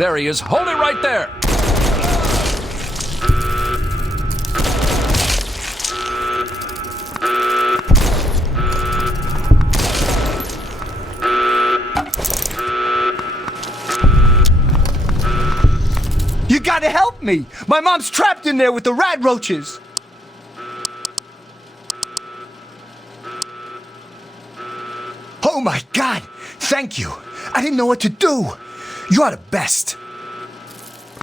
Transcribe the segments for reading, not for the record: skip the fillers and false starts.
There he is. Hold it right there. You gotta help me! My mom's trapped in there with the rat roaches! Oh my God! Thank you! I didn't know what to do! You're the best!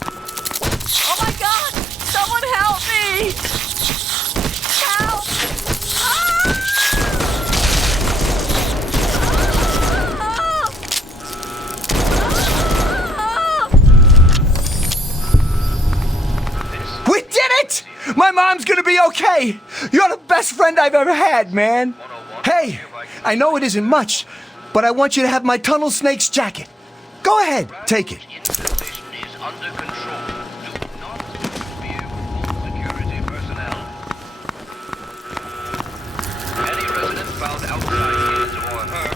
Oh my God! Someone help me! Help! We did it! My mom's gonna be okay! You're the best friend I've ever had, man! Hey, I know it isn't much, but I want you to have my tunnel snake's jacket. Go ahead, take it. Infestation is under control. Do not interview all security personnel. Any resident found outside his or her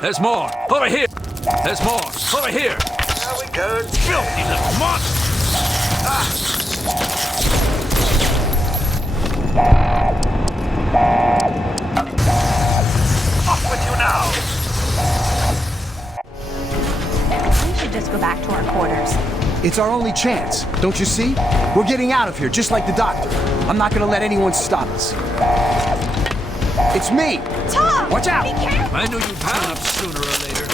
There's more. Over here. There's more. Over here. There we go. Filthy little monster. Off with you now. We should just go back to our quarters. It's our only chance, don't you see? We're getting out of here, just like the doctor. I'm not gonna let anyone stop us. It's me! Tom! Watch out! Be careful! I knew you'd turn up sooner or later.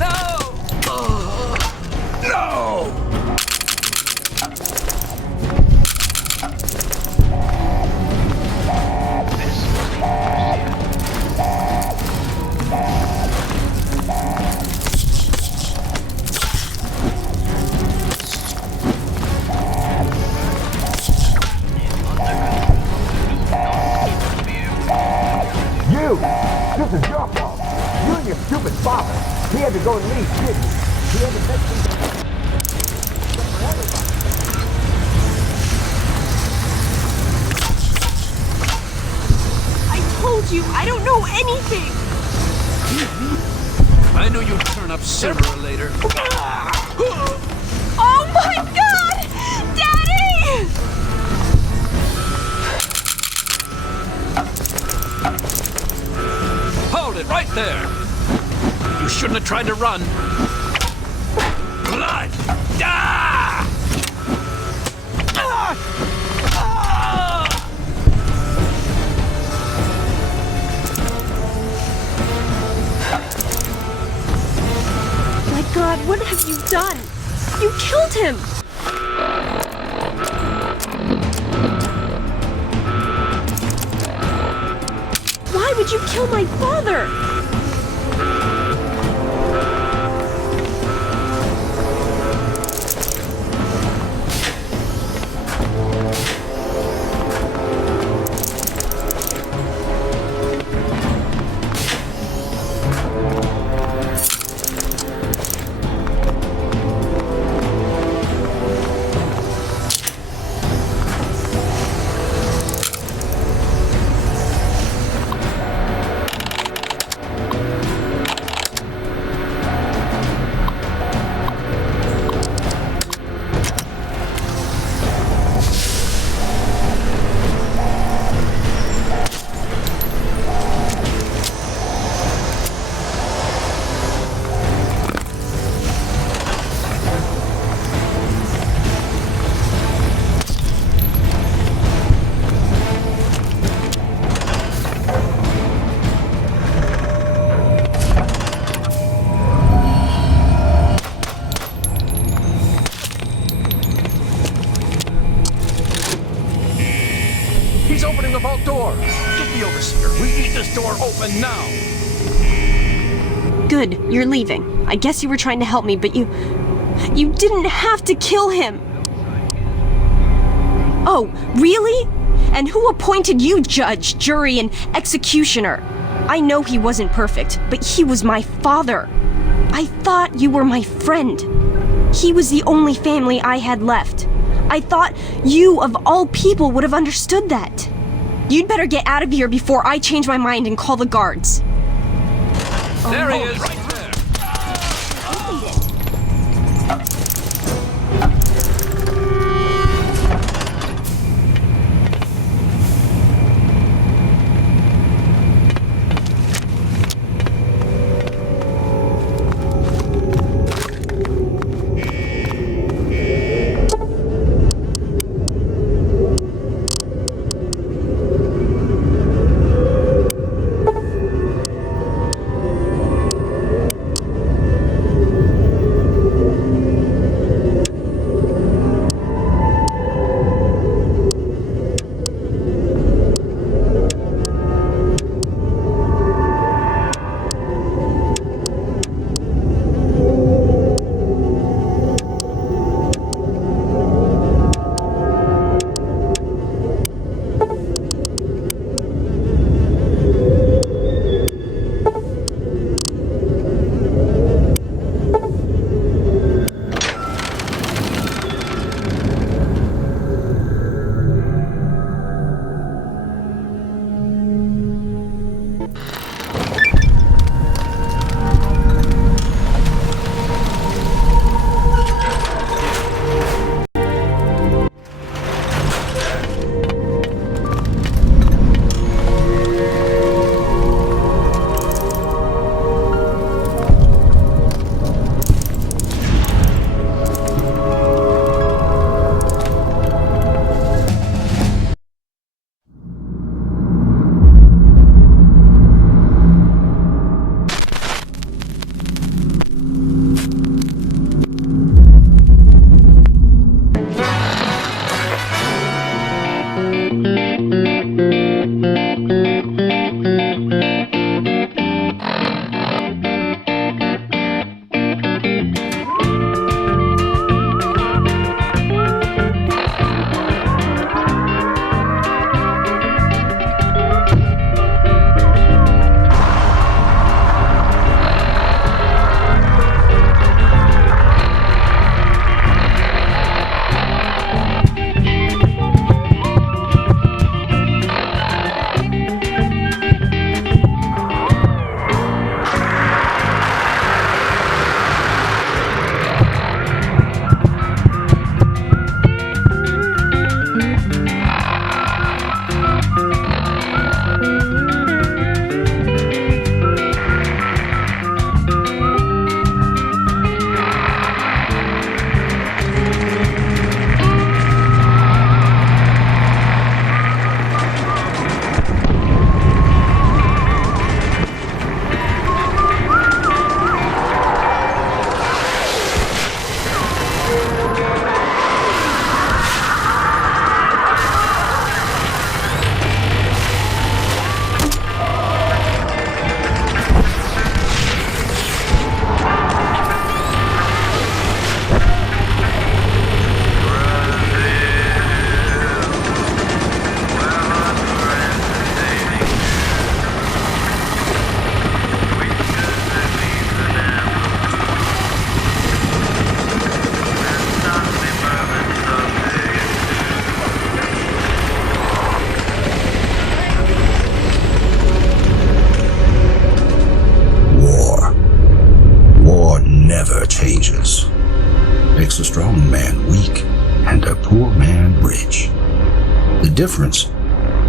No! You! This is your fault. You and your stupid father. He had to go and leave, didn't he? He had to make things... I told you, I don't know anything! I knew you'd turn up sooner or later. Oh my God! Daddy! Hold it right there. You shouldn't have tried to run. Blood! Ah! Ah! Ah! My God, what have you done? You killed him! Why would you kill my father? He's opening the vault door. Get the overseer. We need this door open now. Good, you're leaving. I guess you were trying to help me, but you didn't have to kill him. Oh, really? And who appointed you judge, jury, and executioner? I know he wasn't perfect, but he was my father. I thought you were my friend. He was the only family I had left. I thought you, of all people, would have understood that. You'd better get out of here before I change my mind and call the guards. There he is! makes a strong man weak and a poor man rich. The difference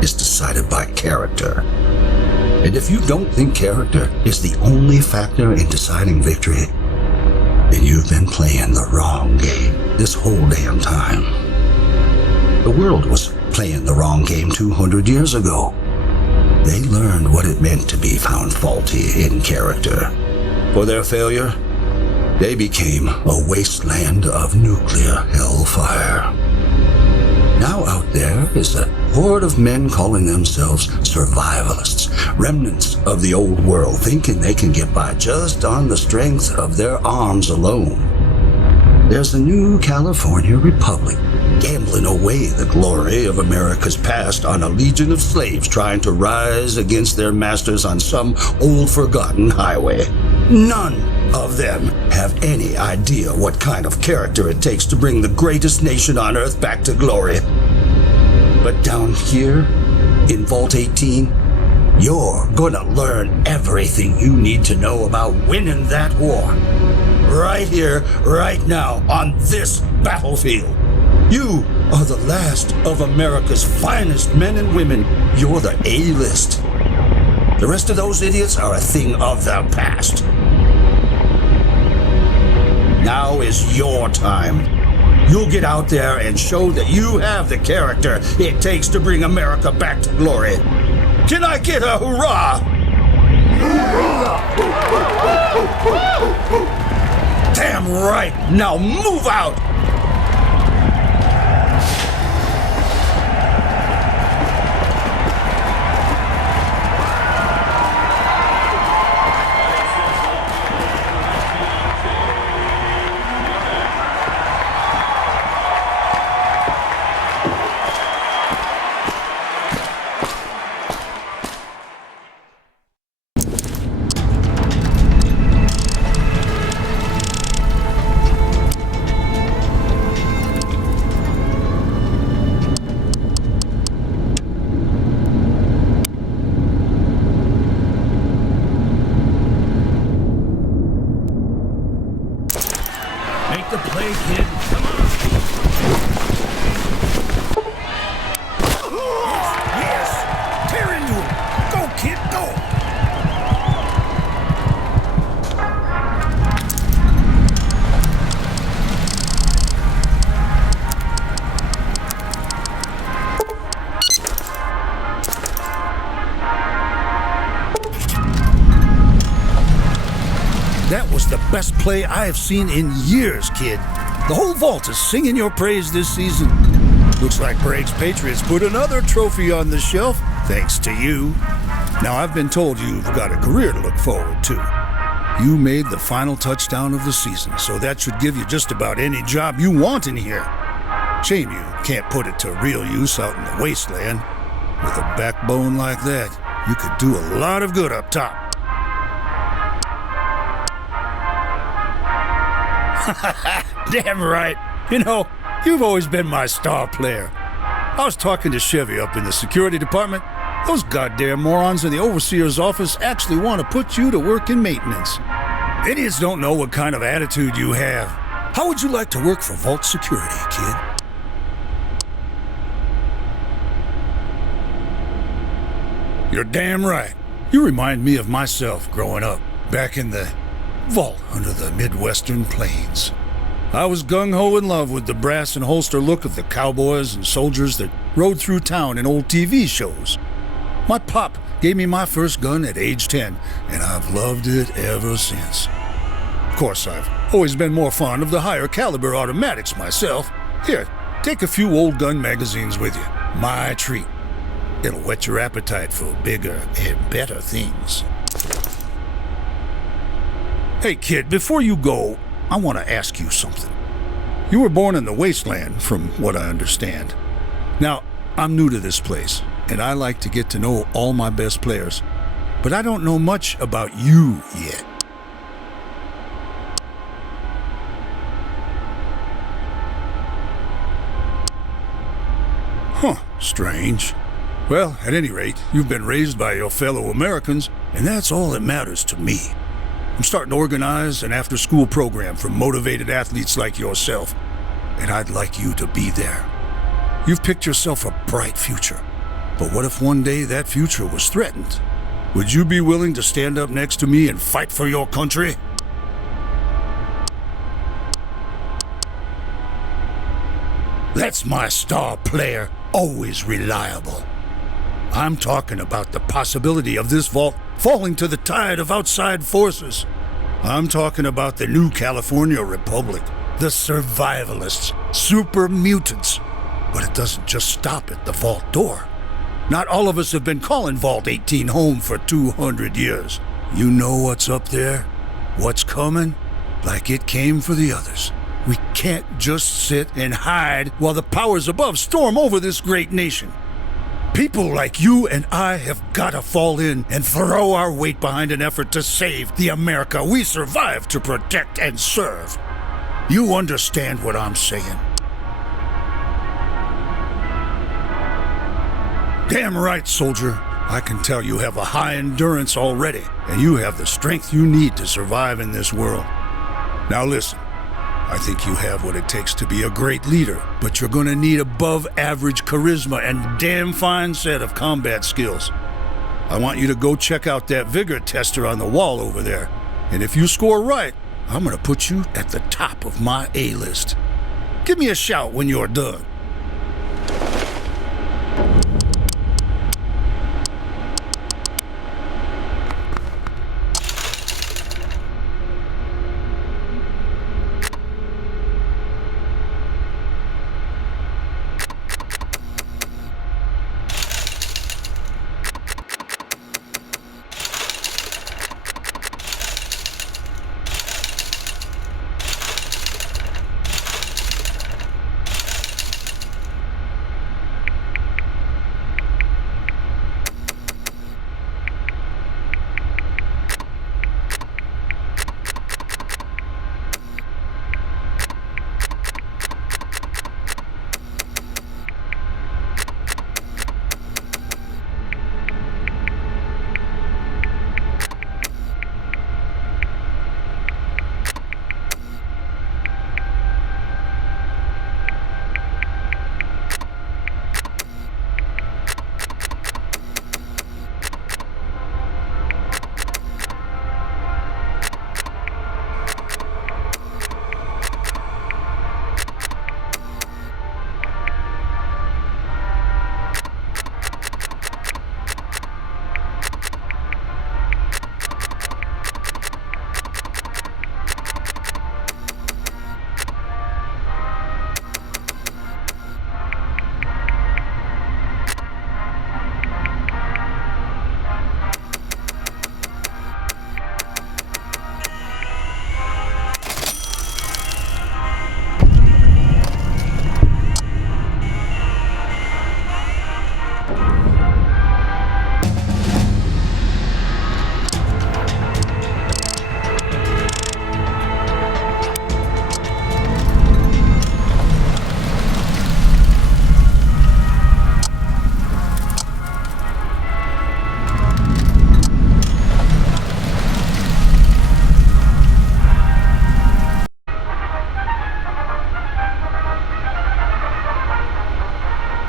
is decided by character. And if you don't think character is the only factor in deciding victory, then you've been playing the wrong game this whole damn time. The world was playing the wrong game 200 years ago. They learned what it meant to be found faulty in character. For their failure, they became a wasteland of nuclear hellfire. Now out there is a horde of men calling themselves survivalists, remnants of the old world, thinking they can get by just on the strength of their arms alone. There's a new California Republic, gambling away the glory of America's past on a legion of slaves trying to rise against their masters on some old forgotten highway. None of them have any idea what kind of character it takes to bring the greatest nation on Earth back to glory. But down here, in Vault 18, you're gonna learn everything you need to know about winning that war. Right here, right now, on this battlefield. You are the last of America's finest men and women. You're the A-list. The rest of those idiots are a thing of the past. Now is your time. You'll get out there and show that you have the character it takes to bring America back to glory. Can I get a hurrah? Damn right! Now move out! Make the play, kid. Come on. Yes. Tear into him. Go, kid, go. That was the best play I have seen in years, kid. The whole vault is singing your praise this season. Looks like Bragg's Patriots put another trophy on the shelf, thanks to you. Now, I've been told you've got a career to look forward to. You made the final touchdown of the season, so that should give you just about any job you want in here. Shame you can't put it to real use out in the wasteland. With a backbone like that, you could do a lot of good up top. Damn right. You know, you've always been my star player. I was talking to Chevy up in the security department. Those goddamn morons in the overseer's office actually want to put you to work in maintenance. Idiots don't know what kind of attitude you have. How would you like to work for Vault Security, kid? You're damn right. You remind me of myself growing up, back in the vault under the Midwestern plains. I was gung-ho in love with the brass and holster look of the cowboys and soldiers that rode through town in old TV shows. My pop gave me my first gun at age 10, and I've loved it ever since. Of course, I've always been more fond of the higher caliber automatics myself. Here, take a few old gun magazines with you. My treat. It'll whet your appetite for bigger and better things. Hey, kid, before you go, I want to ask you something. You were born in the wasteland, from what I understand. Now, I'm new to this place, and I like to get to know all my best players, but I don't know much about you yet. Huh, strange. Well, at any rate, you've been raised by your fellow Americans, and that's all that matters to me. I'm starting to organize an after-school program for motivated athletes like yourself, and I'd like you to be there. You've picked yourself a bright future, but what if one day that future was threatened? Would you be willing to stand up next to me and fight for your country? That's my star player, always reliable. I'm talking about the possibility of this vault falling to the tide of outside forces. I'm talking about the new California Republic, the survivalists, super mutants. But it doesn't just stop at the vault door. Not all of us have been calling Vault 18 home for 200 years. You know what's up there? What's coming? Like it came for the others. We can't just sit and hide while the powers above storm over this great nation. People like you and I have got to fall in and throw our weight behind an effort to save the America we survived to protect and serve. You understand what I'm saying? Damn right, soldier. I can tell you have a high endurance already, and you have the strength you need to survive in this world. Now listen, I think you have what it takes to be a great leader, but you're gonna need above average charisma and damn fine set of combat skills. I want you to go check out that vigor tester on the wall over there, and if you score right, I'm gonna put you at the top of my A-list. Give me a shout when you're done.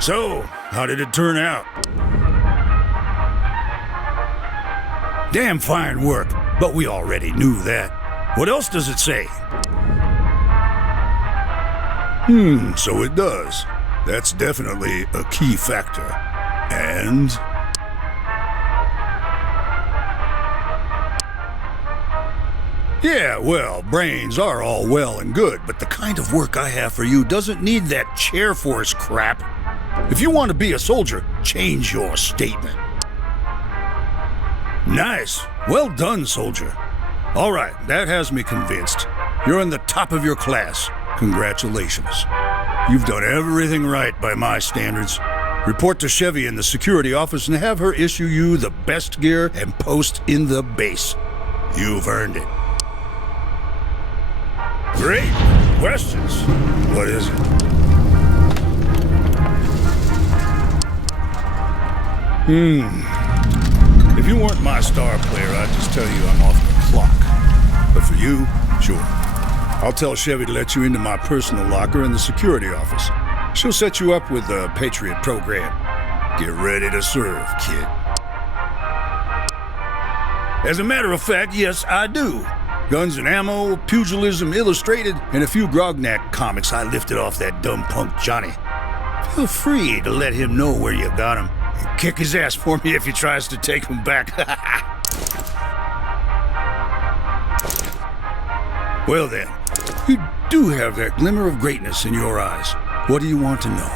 So, how did it turn out? Damn fine work, but we already knew that. What else does it say? So it does. That's definitely a key factor. And... yeah, well, brains are all well and good, but the kind of work I have for you doesn't need that chair force crap. If you want to be a soldier, change your statement. Nice. Well done, soldier. All right, that has me convinced. You're in the top of your class. Congratulations. You've done everything right by my standards. Report to Chevy in the security office and have her issue you the best gear and post in the base. You've earned it. Great. Questions? What is it? If you weren't my star player, I'd just tell you I'm off the clock. But for you, sure. I'll tell Chevy to let you into my personal locker in the security office. She'll set you up with the Patriot program. Get ready to serve, kid. As a matter of fact, yes, I do. Guns and Ammo, Pugilism Illustrated, and a few Grognak comics I lifted off that dumb punk Johnny. Feel free to let him know where you got him. And kick his ass for me if he tries to take him back. Well then, you do have that glimmer of greatness in your eyes. What do you want to know?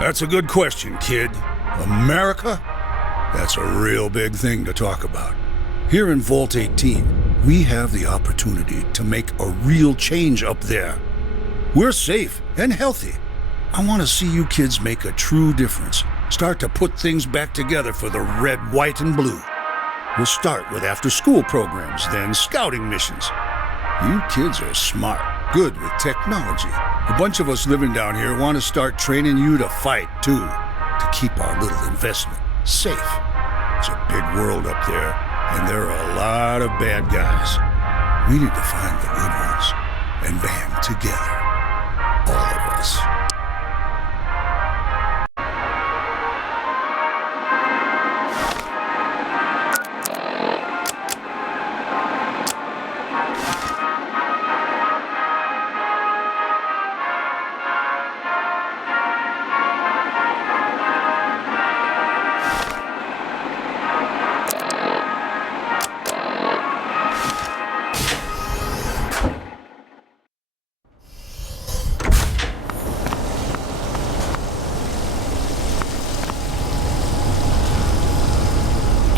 That's a good question, kid. America? That's a real big thing to talk about. Here in Vault 18, we have the opportunity to make a real change up there. We're safe and healthy. I want to see you kids make a true difference. Start to put things back together for the red, white, and blue. We'll start with after-school programs, then scouting missions. You kids are smart, good with technology. A bunch of us living down here want to start training you to fight, too, to keep our little investment safe. It's a big world up there, and there are a lot of bad guys. We need to find the good ones and band together. All of us.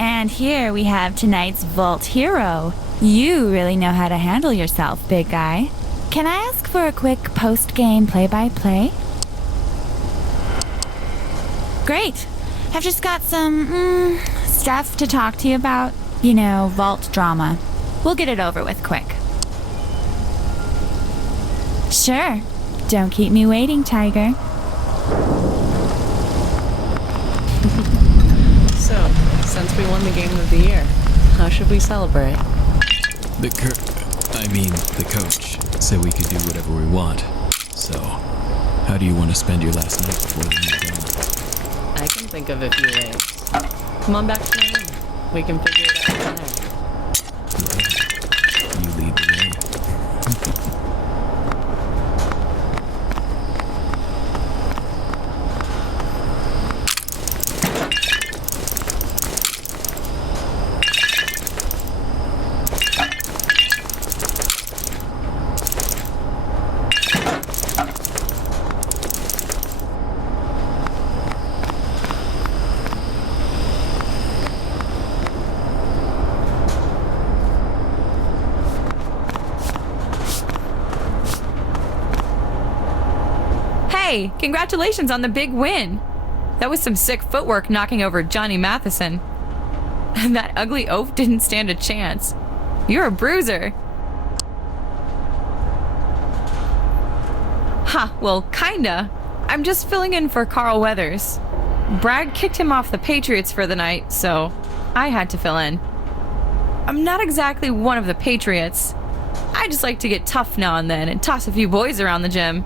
And here we have tonight's Vault Hero. You really know how to handle yourself, big guy. Can I ask for a quick post-game play-by-play? Great. I've just got some, stuff to talk to you about. You know, Vault drama. We'll get it over with quick. Sure. Don't keep me waiting, Tiger. So, since we won the game of the year, how should we celebrate? The coach said we could do whatever we want. So, how do you want to spend your last night before the new game? I can think of a few ways. Come on back to my room. We can figure it out from there. You lead the way. Hey, congratulations on the big win. That was some sick footwork knocking over Johnny Matheson. And that ugly oaf didn't stand a chance. You're a bruiser. Ha, well, kinda. I'm just filling in for Carl Weathers. Bragg kicked him off the Patriots for the night, so I had to fill in. I'm not exactly one of the Patriots. I just like to get tough now and then and toss a few boys around the gym.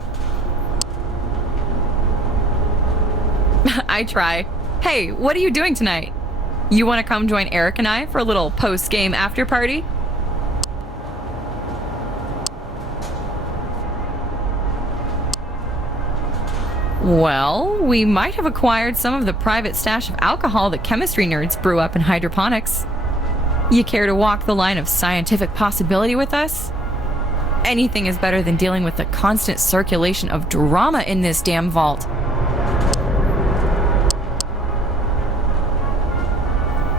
I try. Hey, what are you doing tonight? You want to come join Eric and I for a little post-game after party? Well, we might have acquired some of the private stash of alcohol that chemistry nerds brew up in hydroponics. You care to walk the line of scientific possibility with us? Anything is better than dealing with the constant circulation of drama in this damn vault.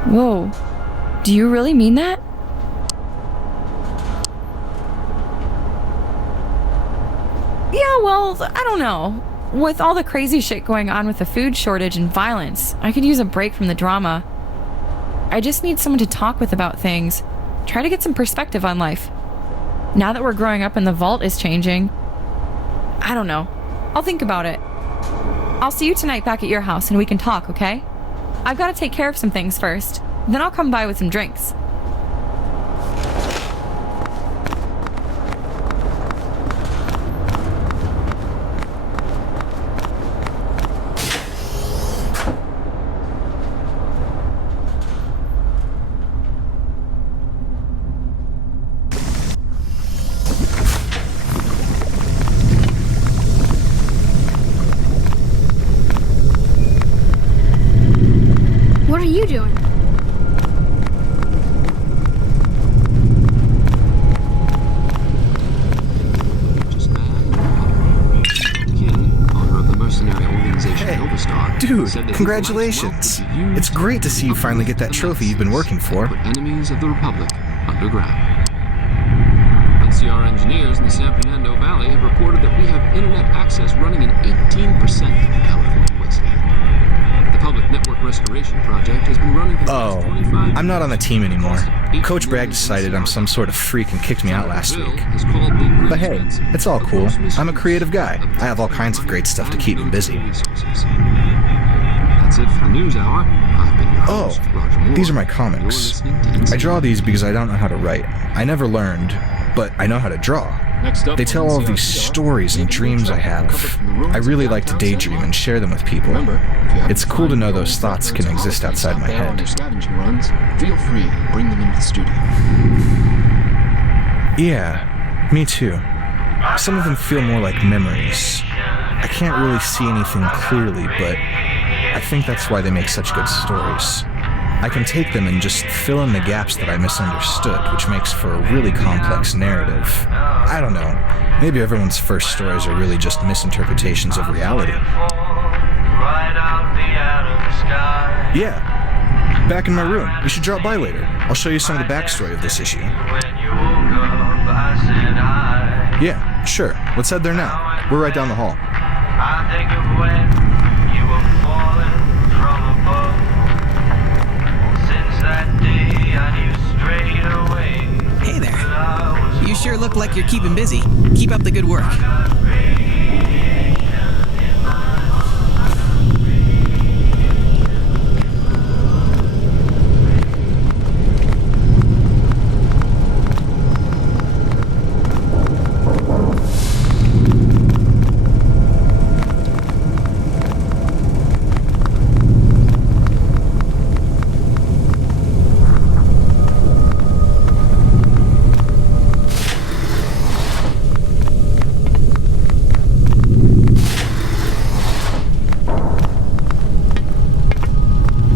Whoa, do you really mean that? Yeah, well, I don't know. With all the crazy shit going on with the food shortage and violence, I could use a break from the drama. I just need someone to talk with about things. Try to get some perspective on life. Now that we're growing up and the vault is changing, I don't know. I'll think about it. I'll see you tonight back at your house and we can talk, okay? I've got to take care of some things first. Then I'll come by with some drinks. What are you doing? Dude, congratulations. It's great to see you finally get that trophy you've been working for. Enemies of the Republic underground. OCR engineers in the San Bernardino Valley have reported that we have internet access running in 18% of the California wasteland. The public network restoration project has been running for the Oh, past 25 years. I'm not on the team anymore. Coach Bragg decided I'm some sort of freak and kicked me out last week. But hey, it's all cool. I'm a creative guy. I have all kinds of great stuff to keep me busy. That's it for the news hour. I've been your host, Roger Moore. These are my comics. I draw these because I don't know how to write. I never learned, but I know how to draw. They tell all of these stories and dreams I have. I really like to daydream and share them with people. It's cool to know those thoughts can exist outside my head. Feel free to bring them into the studio. Yeah, me too. Some of them feel more like memories. I can't really see anything clearly, but I think that's why they make such good stories. I can take them and just fill in the gaps that I misunderstood, which makes for a really complex narrative. I don't know, maybe everyone's first stories are really just misinterpretations of reality. Yeah, back in my room. You should drop by later. I'll show you some of the backstory of this issue. Yeah, sure. Let's head there now. We're right down the hall. I think of when you were falling from above. Since that day I knew straight away. Hey there. You sure look like you're keeping busy. Keep up the good work.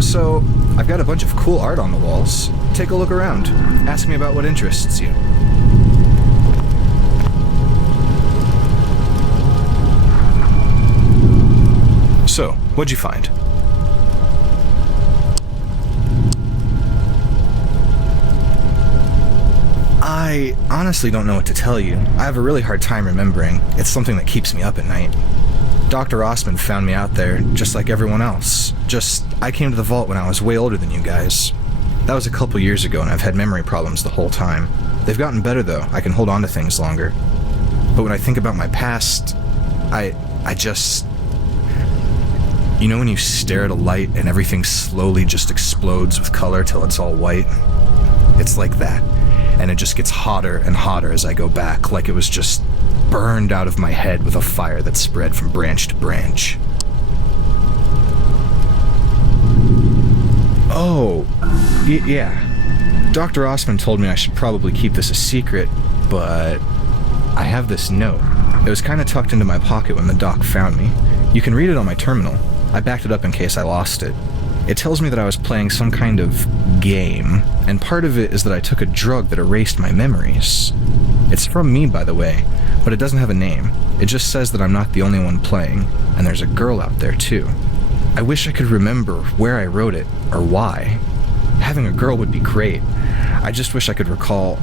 So, I've got a bunch of cool art on the walls. Take a look around. Ask me about what interests you. So, what'd you find? I honestly don't know what to tell you. I have a really hard time remembering. It's something that keeps me up at night. Dr. Osman found me out there, just like everyone else. I came to the vault when I was way older than you guys. That was a couple years ago, and I've had memory problems the whole time. They've gotten better, though. I can hold on to things longer. But when I think about my past, I just... You know when you stare at a light and everything slowly just explodes with color till it's all white? It's like that. And it just gets hotter and hotter as I go back, like it was just burned out of my head with a fire that spread from branch to branch. Oh, yeah. Dr. Osman told me I should probably keep this a secret, but I have this note. It was kind of tucked into my pocket when the doc found me. You can read it on my terminal. I backed it up in case I lost it. It tells me that I was playing some kind of game, and part of it is that I took a drug that erased my memories. It's from me, by the way, but it doesn't have a name. It just says that I'm not the only one playing, and there's a girl out there too. I wish I could remember where I wrote it, or why. Having a girl would be great. I just wish I could recall.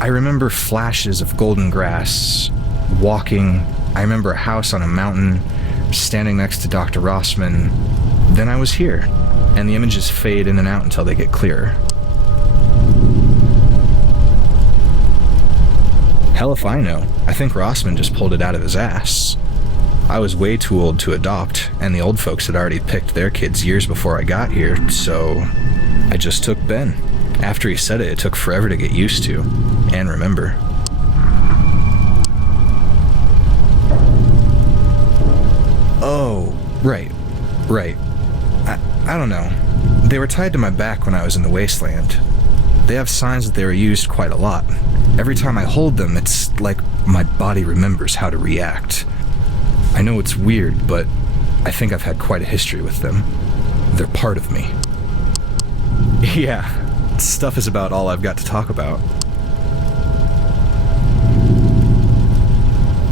I remember flashes of golden grass, walking. I remember a house on a mountain, standing next to Dr. Rossman. Then I was here, and the images fade in and out until they get clearer. Hell if I know. I think Rossman just pulled it out of his ass. I was way too old to adopt, and the old folks had already picked their kids years before I got here, so I just took Ben. After he said it, it took forever to get used to, and remember. Oh, right. I don't know. They were tied to my back when I was in the wasteland. They have signs that they were used quite a lot. Every time I hold them, it's like my body remembers how to react. I know it's weird, but I think I've had quite a history with them. They're part of me. Yeah, stuff is about all I've got to talk about.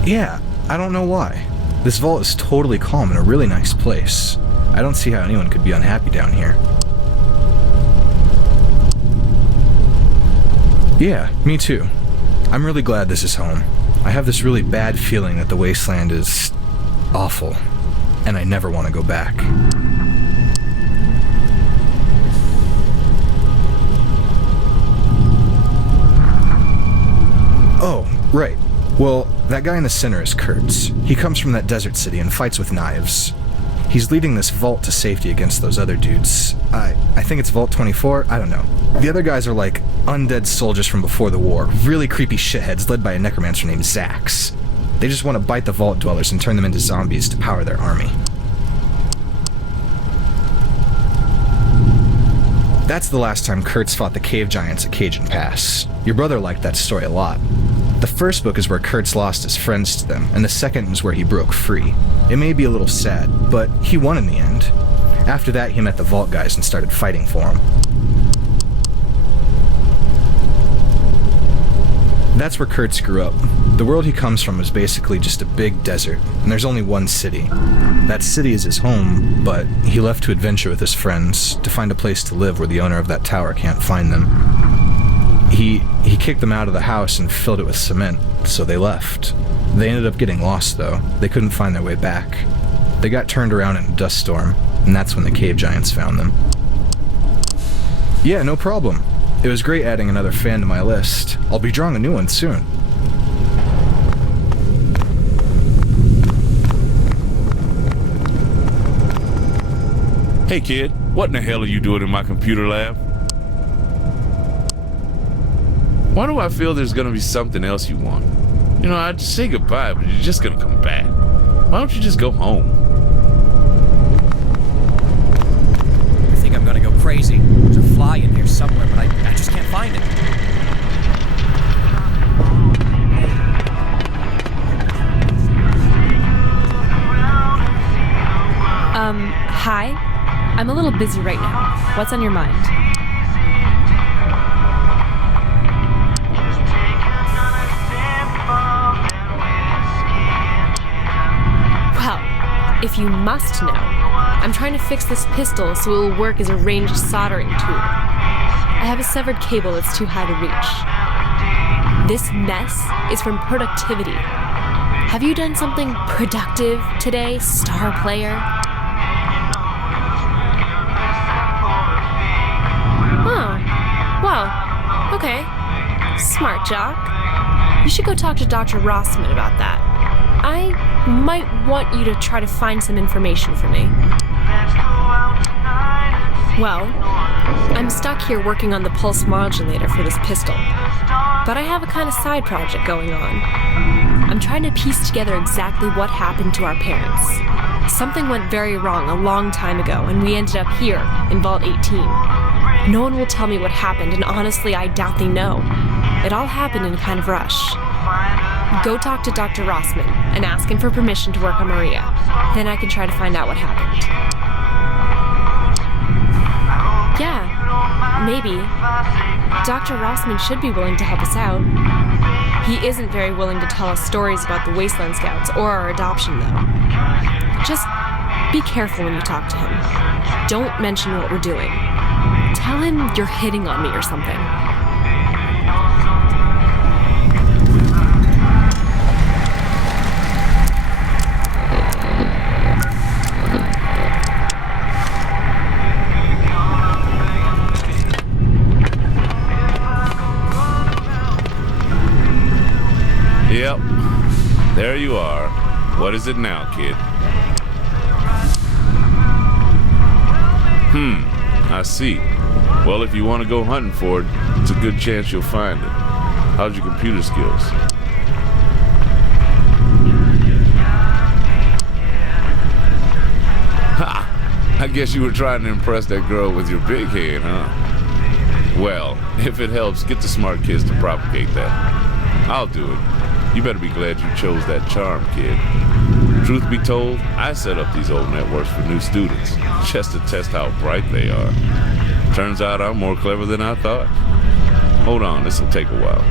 Yeah, I don't know why. This vault is totally calm and a really nice place. I don't see how anyone could be unhappy down here. Yeah, me too. I'm really glad this is home. I have this really bad feeling that the wasteland is awful, and I never want to go back. Oh, right. Well, that guy in the center is Kurtz. He comes from that desert city and fights with knives. He's leading this vault to safety against those other dudes. I think it's Vault 24, I don't know. The other guys are like undead soldiers from before the war, really creepy shitheads led by a necromancer named Zax. They just want to bite the vault dwellers and turn them into zombies to power their army. That's the last time Kurtz fought the cave giants at Cajun Pass. Your brother liked that story a lot. The first book is where Kurtz lost his friends to them, and the second is where he broke free. It may be a little sad, but he won in the end. After that, he met the Vault guys and started fighting for them. That's where Kurtz grew up. The world he comes from is basically just a big desert, and there's only one city. That city is his home, but he left to adventure with his friends, to find a place to live where the owner of that tower can't find them. He kicked them out of the house and filled it with cement, so they left. They ended up getting lost, though. They couldn't find their way back. They got turned around in a dust storm, and that's when the cave giants found them. Yeah, no problem. It was great adding another fan to my list. I'll be drawing a new one soon. Hey kid, what in the hell are you doing in my computer lab? Why do I feel there's gonna be something else you want? You know, I'd say goodbye, but you're just gonna come back. Why don't you just go home? I think I'm gonna go crazy. There's a fly in here somewhere, but I just can't find it. Hi? I'm a little busy right now. What's on your mind? Well, if you must know, I'm trying to fix this pistol so it will work as a ranged soldering tool. I have a severed cable that's too high to reach. This mess is from productivity. Have you done something productive today, star player? Well, okay. Smart jock. You should go talk to Dr. Rossman about that. I might want you to try to find some information for me. Well, I'm stuck here working on the pulse modulator for this pistol. But I have a kind of side project going on. I'm trying to piece together exactly what happened to our parents. Something went very wrong a long time ago, and we ended up here, in Vault 18. No one will tell me what happened, and honestly, I doubt they know. It all happened in a kind of rush. Go talk to Dr. Rossman and ask him for permission to work on Maria. Then I can try to find out what happened. Yeah, maybe. Dr. Rossman should be willing to help us out. He isn't very willing to tell us stories about the Wasteland Scouts or our adoption, though. Just be careful when you talk to him. Don't mention what we're doing. Tell him you're hitting on me or something. Yep. There you are. What is it now, kid? I see. Well, if you want to go hunting for it, it's a good chance you'll find it. How's your computer skills? Ha! I guess you were trying to impress that girl with your big head, huh? Well, if it helps, get the smart kids to propagate that. I'll do it. You better be glad you chose that charm, kid. Truth be told, I set up these old networks for new students, just to test how bright they are. Turns out I'm more clever than I thought. Hold on, this'll take a while.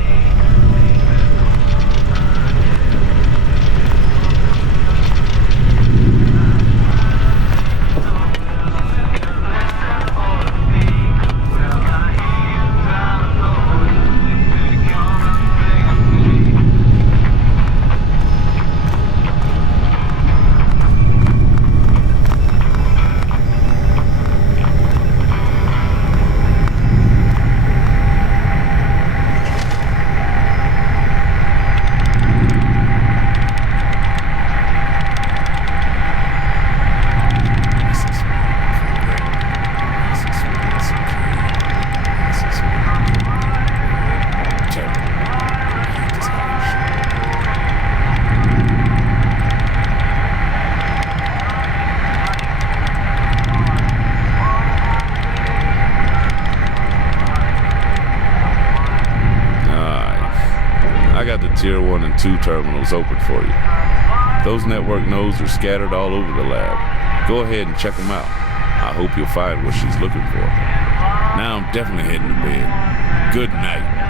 Tier 1 and 2 terminals open for you. Those network nodes are scattered all over the lab. Go ahead and check them out. I hope you'll find what she's looking for. Now I'm definitely heading to bed. Good night.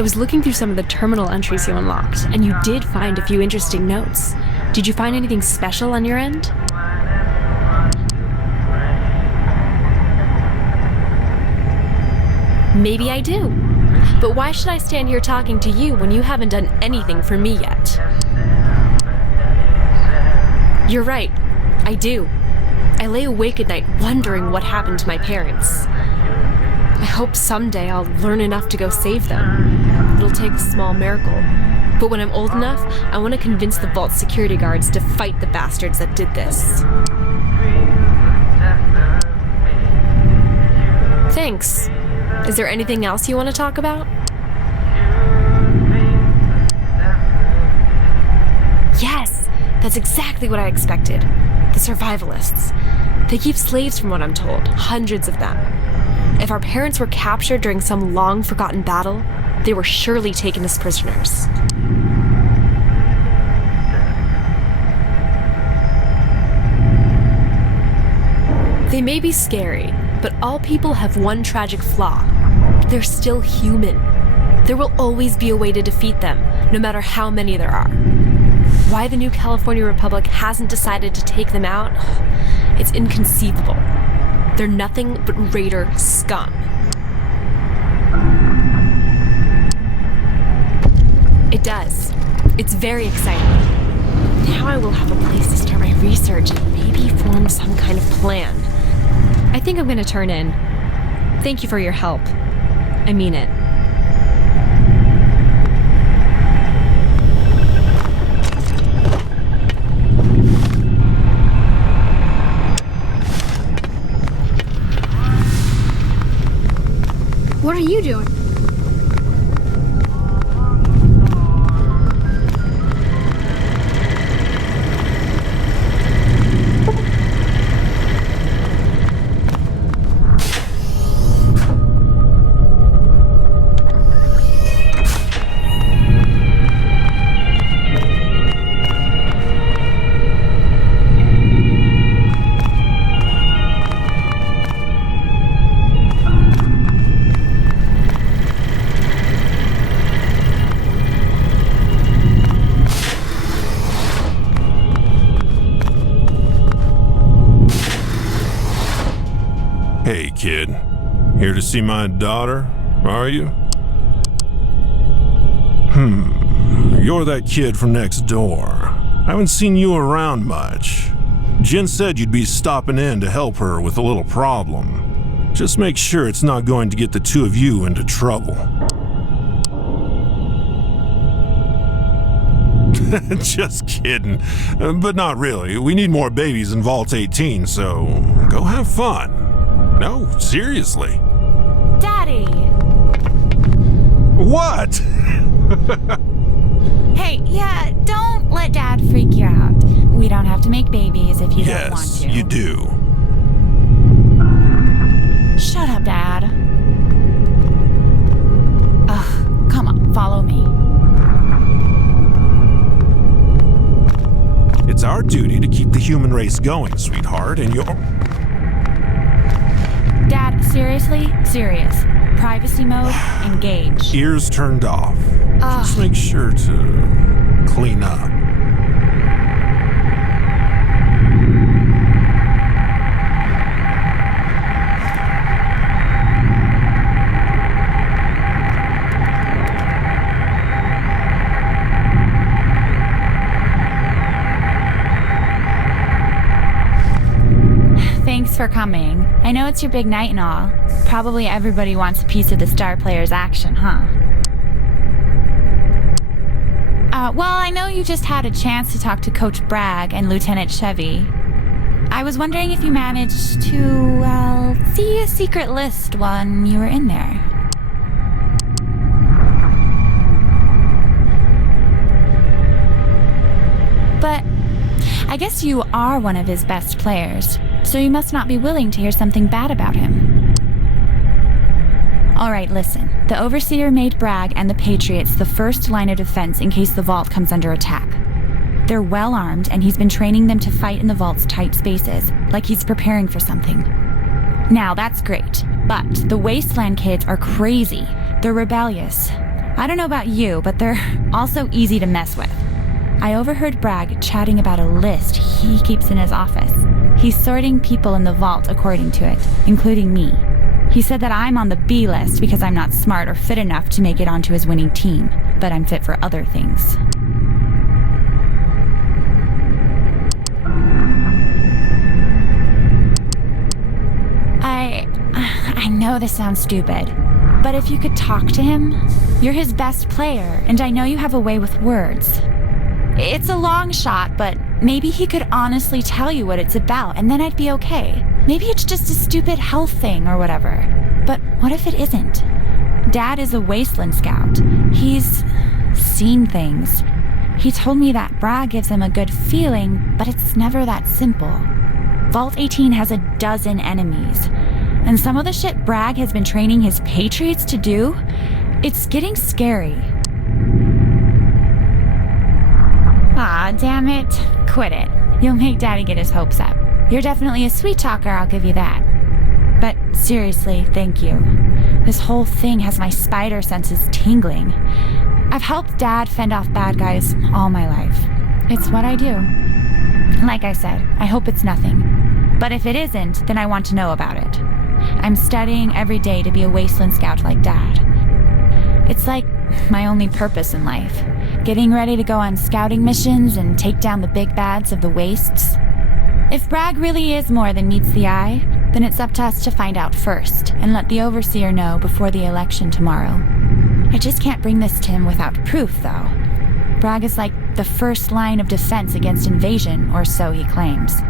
I was looking through some of the terminal entries you unlocked, and you did find a few interesting notes. Did you find anything special on your end? Maybe I do. But why should I stand here talking to you when you haven't done anything for me yet? You're right. I do. I lay awake at night wondering what happened to my parents. I hope someday I'll learn enough to go save them. It'll take a small miracle. But when I'm old enough, I want to convince the vault security guards to fight the bastards that did this. Thanks. Is there anything else you want to talk about? Yes, that's exactly what I expected. The survivalists. They keep slaves from what I'm told, hundreds of them. If our parents were captured during some long-forgotten battle, they were surely taken as prisoners. They may be scary, but all people have one tragic flaw. They're still human. There will always be a way to defeat them, no matter how many there are. Why the new California Republic hasn't decided to take them out, it's inconceivable. They're nothing but raider scum. It does. It's very exciting. Now I will have a place to start my research and maybe form some kind of plan. I think I'm gonna turn in. Thank you for your help. I mean it. What are you doing? Hey, kid. Here to see my daughter, are you? You're that kid from next door. I haven't seen you around much. Jen said you'd be stopping in to help her with a little problem. Just make sure it's not going to get the two of you into trouble. Just kidding. But not really. We need more babies in Vault 18, so go have fun. No, seriously. Daddy! What? Hey, yeah, don't let Dad freak you out. We don't have to make babies if you don't want Yes, to. you do. Shut up, Dad. Ugh, come on, follow me. It's our duty to keep the human race going, sweetheart, and you're... Dad, seriously? Serious. Privacy mode, engage. Ears turned off. Just make sure to clean up. Thanks for coming. I know it's your big night and all. Probably everybody wants a piece of the star player's action, huh? Well, I know you just had a chance to talk to Coach Bragg and Lieutenant Chevy. I was wondering if you managed to, well, see a secret list when you were in there. But I guess you are one of his best players, so you must not be willing to hear something bad about him. Alright, listen. The Overseer made Bragg and the Patriots the first line of defense in case the Vault comes under attack. They're well armed, and he's been training them to fight in the Vault's tight spaces, like he's preparing for something. Now, that's great, but the Wasteland kids are crazy. They're rebellious. I don't know about you, but they're also easy to mess with. I overheard Bragg chatting about a list he keeps in his office. He's sorting people in the vault according to it, including me. He said that I'm on the B list because I'm not smart or fit enough to make it onto his winning team, but I'm fit for other things. I know this sounds stupid, but if you could talk to him, you're his best player, and I know you have a way with words. It's a long shot, but maybe he could honestly tell you what it's about, and then I'd be okay. Maybe it's just a stupid health thing or whatever. But what if it isn't? Dad is a wasteland scout. He's seen things. He told me that Bragg gives him a good feeling, but it's never that simple. Vault 18 has a dozen enemies, and some of the shit Bragg has been training his Patriots to do, it's getting scary. Aw, damn it. Quit it. You'll make Daddy get his hopes up. You're definitely a sweet talker, I'll give you that. But seriously, thank you. This whole thing has my spider senses tingling. I've helped Dad fend off bad guys all my life. It's what I do. Like I said, I hope it's nothing. But if it isn't, then I want to know about it. I'm studying every day to be a wasteland scout like Dad. It's like my only purpose in life. Getting ready to go on scouting missions and take down the big bads of the wastes. If Bragg really is more than meets the eye, then it's up to us to find out first and let the Overseer know before the election tomorrow. I just can't bring this to him without proof, though. Bragg is like the first line of defense against invasion, or so he claims.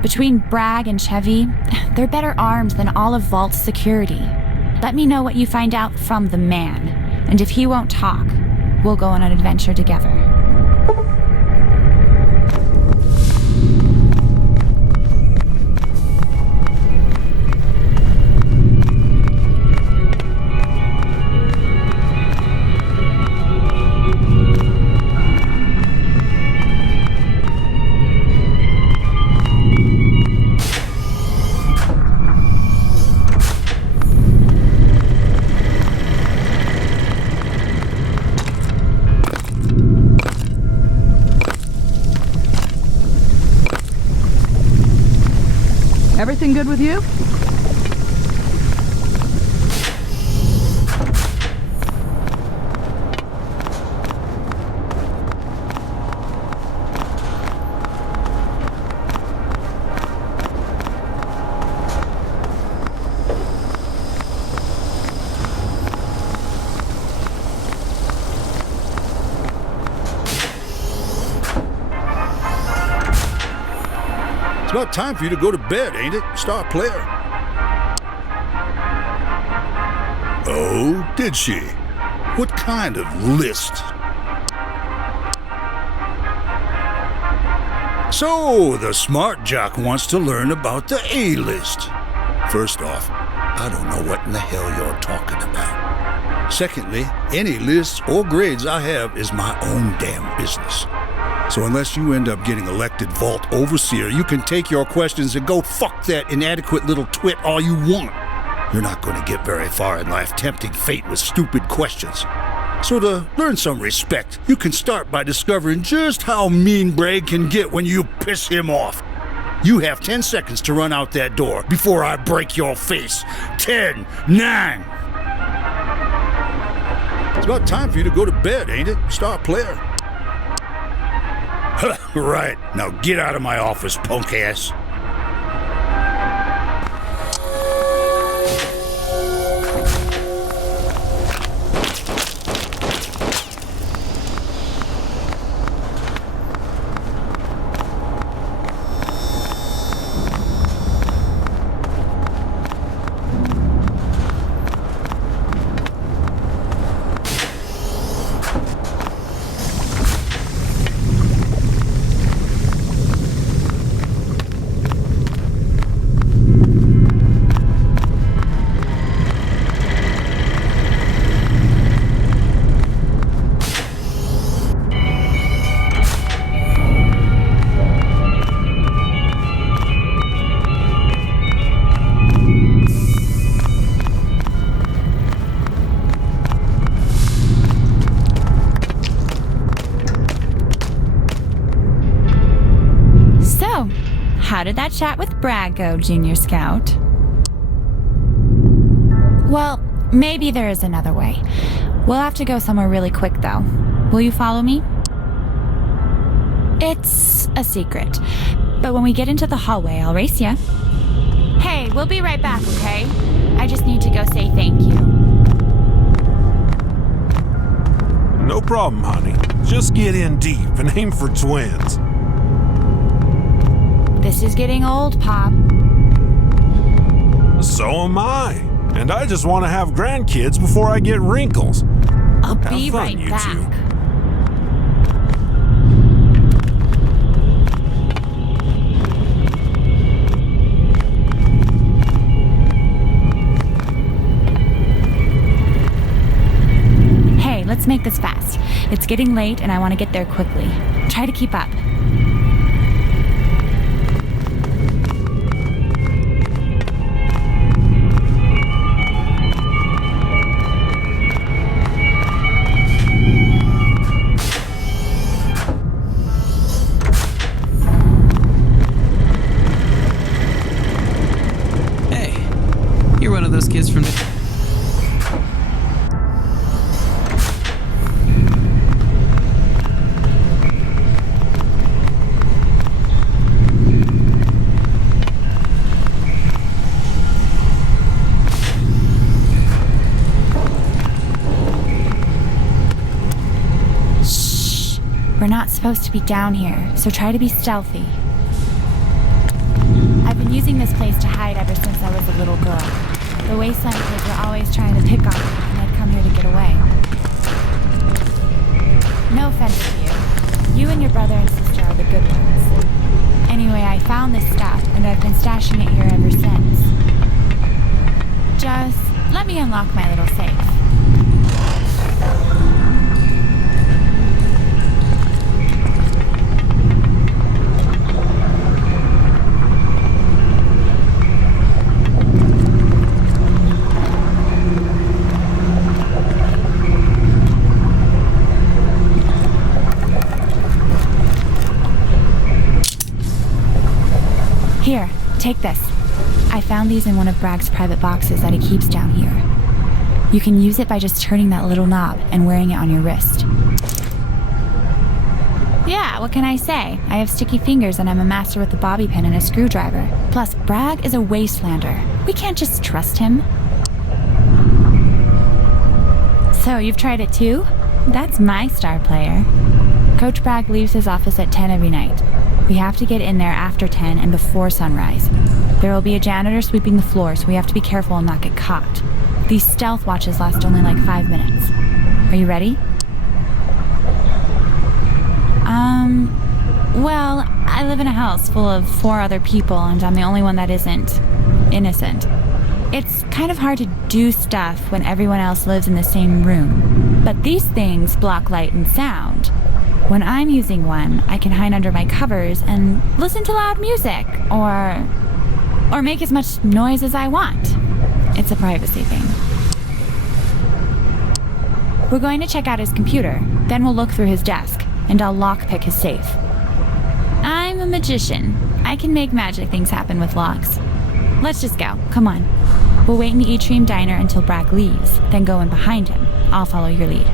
Between Bragg and Chevy, they're better armed than all of Vault's security. Let me know what you find out from the man, and if he won't talk, we'll go on an adventure together. Everything good with you? It's about time for you to go to bed, ain't it, star player? Oh, did she? What kind of list? So, the smart jock wants to learn about the A-list. First off, I don't know what in the hell you're talking about. Secondly, any lists or grades I have is my own damn business. So unless you end up getting elected Vault Overseer, you can take your questions and go fuck that inadequate little twit all you want. You're not going to get very far in life tempting fate with stupid questions. So to learn some respect, you can start by discovering just how mean Bragg can get when you piss him off. You have 10 seconds to run out that door before I break your face. 10, 9. It's about time for you to go to bed, ain't it, star player? Right. Now get out of my office, punk ass. did that chat with Bragg go, Junior Scout? Well, maybe there is another way. We'll have to go somewhere really quick, though. Will you follow me? It's a secret, but when we get into the hallway, I'll race ya. Hey, we'll be right back, okay? I just need to go say thank you. No problem, honey. Just get in deep and aim for twins. This is getting old, Pop. So am I. And I just want to have grandkids before I get wrinkles. I'll Have be fun, right you back. two. Hey, let's make this fast. It's getting late and I want to get there quickly. Try to keep up. Hey, you're one of those kids from... We're not supposed to be down here, so try to be stealthy. I've been using this place to hide ever since I was a little girl. The wasteland kids were always trying to pick on me, and I'd come here to get away. No offense to you. You and your brother and sister are the good ones. Anyway, I found this stuff, and I've been stashing it here ever since. Just let me unlock my little safe. Here, take this. I found these in one of Bragg's private boxes that he keeps down here. You can use it by just turning that little knob and wearing it on your wrist. Yeah, what can I say? I have sticky fingers and I'm a master with a bobby pin and a screwdriver. Plus, Bragg is a wastelander. We can't just trust him. So, you've tried it too? That's my star player. Coach Bragg leaves his office at 10 every night. We have to get in there after 10 and before sunrise. There will be a janitor sweeping the floor, so we have to be careful and not get caught. These stealth watches last only like 5 minutes. Are you ready? Well, I live in a house full of 4 other people, and I'm the only one that isn't innocent. It's kind of hard to do stuff when everyone else lives in the same room. But these things block light and sound. When I'm using one, I can hide under my covers and listen to loud music, or make as much noise as I want. It's a privacy thing. We're going to check out his computer, then we'll look through his desk, and I'll lockpick his safe. I'm a magician. I can make magic things happen with locks. Let's just go. Come on. We'll wait in the Atrium Diner until Bragg leaves, then go in behind him. I'll follow your lead.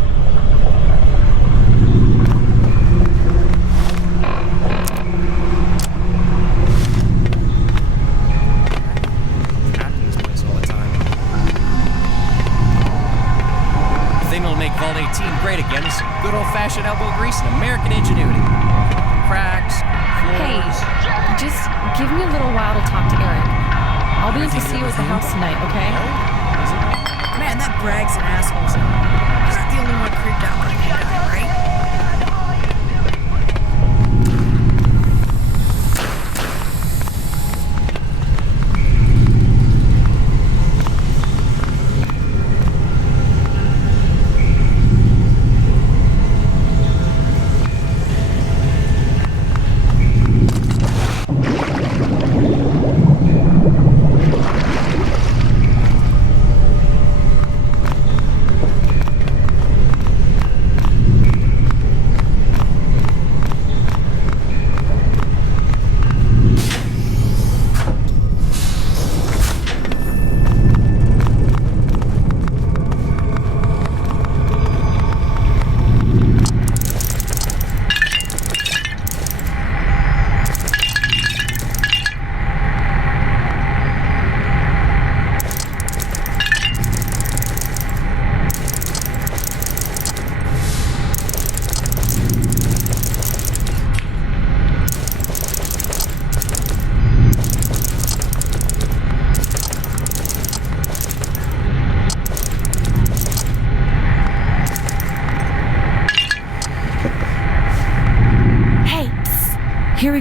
Make Vault 18 great again is some good old-fashioned elbow grease and American ingenuity. Cracks, floors... Hey, just give me a little while to talk to Eric. I'll be in to see you at the house tonight, okay? Man, that Bragg's an asshole. He's not the only one creeped out by that guy, right?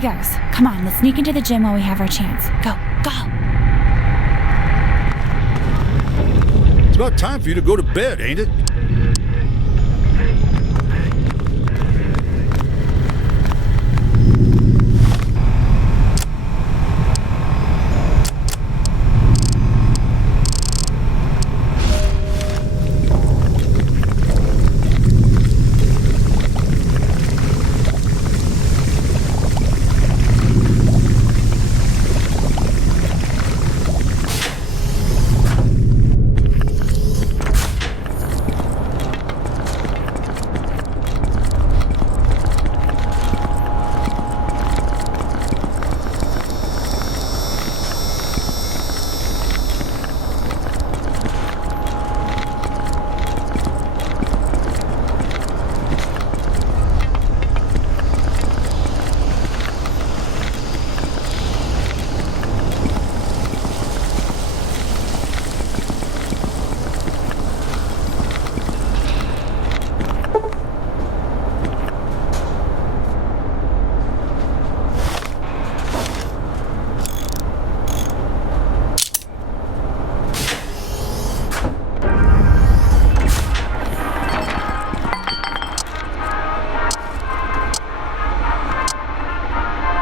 goes. Come on, let's sneak into the gym while we have our chance. Go, go! It's about time for you to go to bed, ain't it?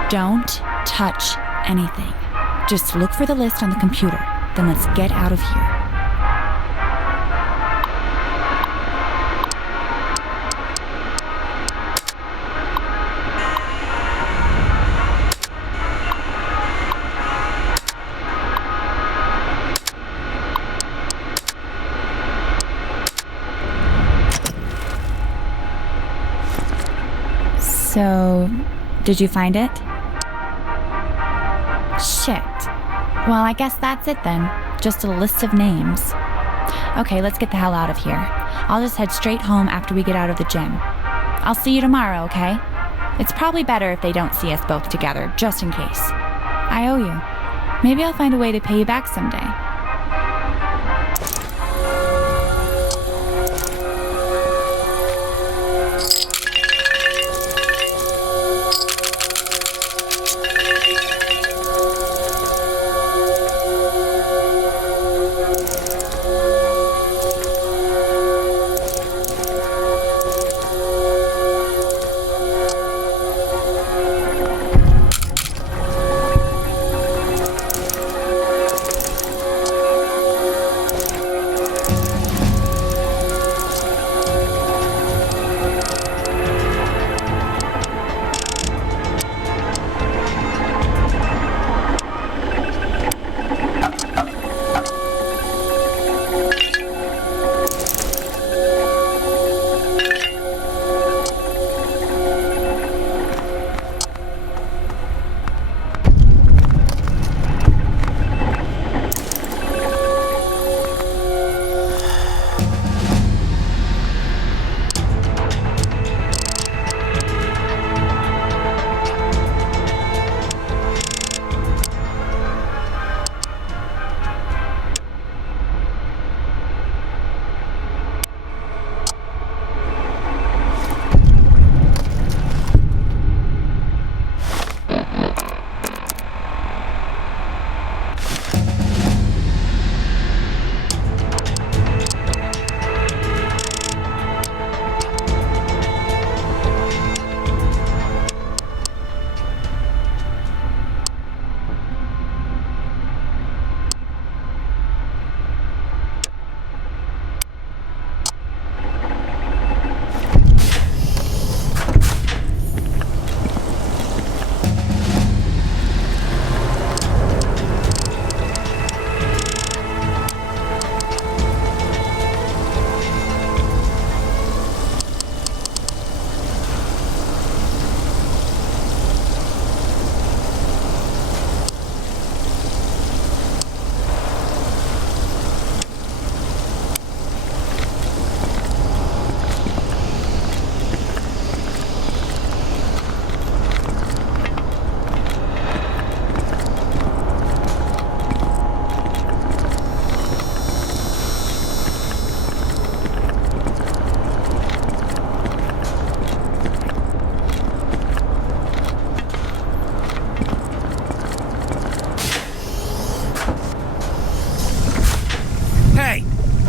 Don't touch anything. Just look for the list on the computer. Then let's get out of here. So, did you find it? Shit. Well, I guess that's it then. Just a list of names. Okay, let's get the hell out of here. I'll just head straight home after we get out of the gym. I'll see you tomorrow, okay? It's probably better if they don't see us both together, just in case. I owe you. Maybe I'll find a way to pay you back someday.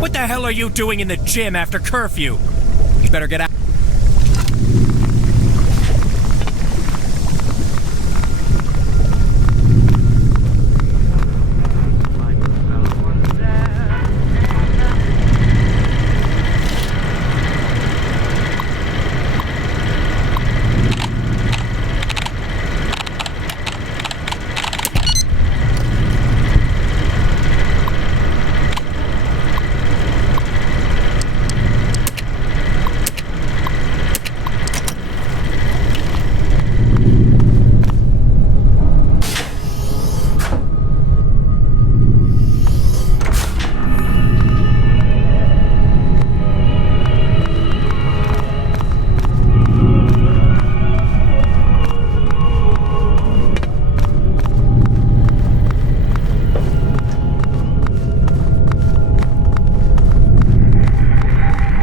What the hell are you doing in the gym after curfew? You better get out.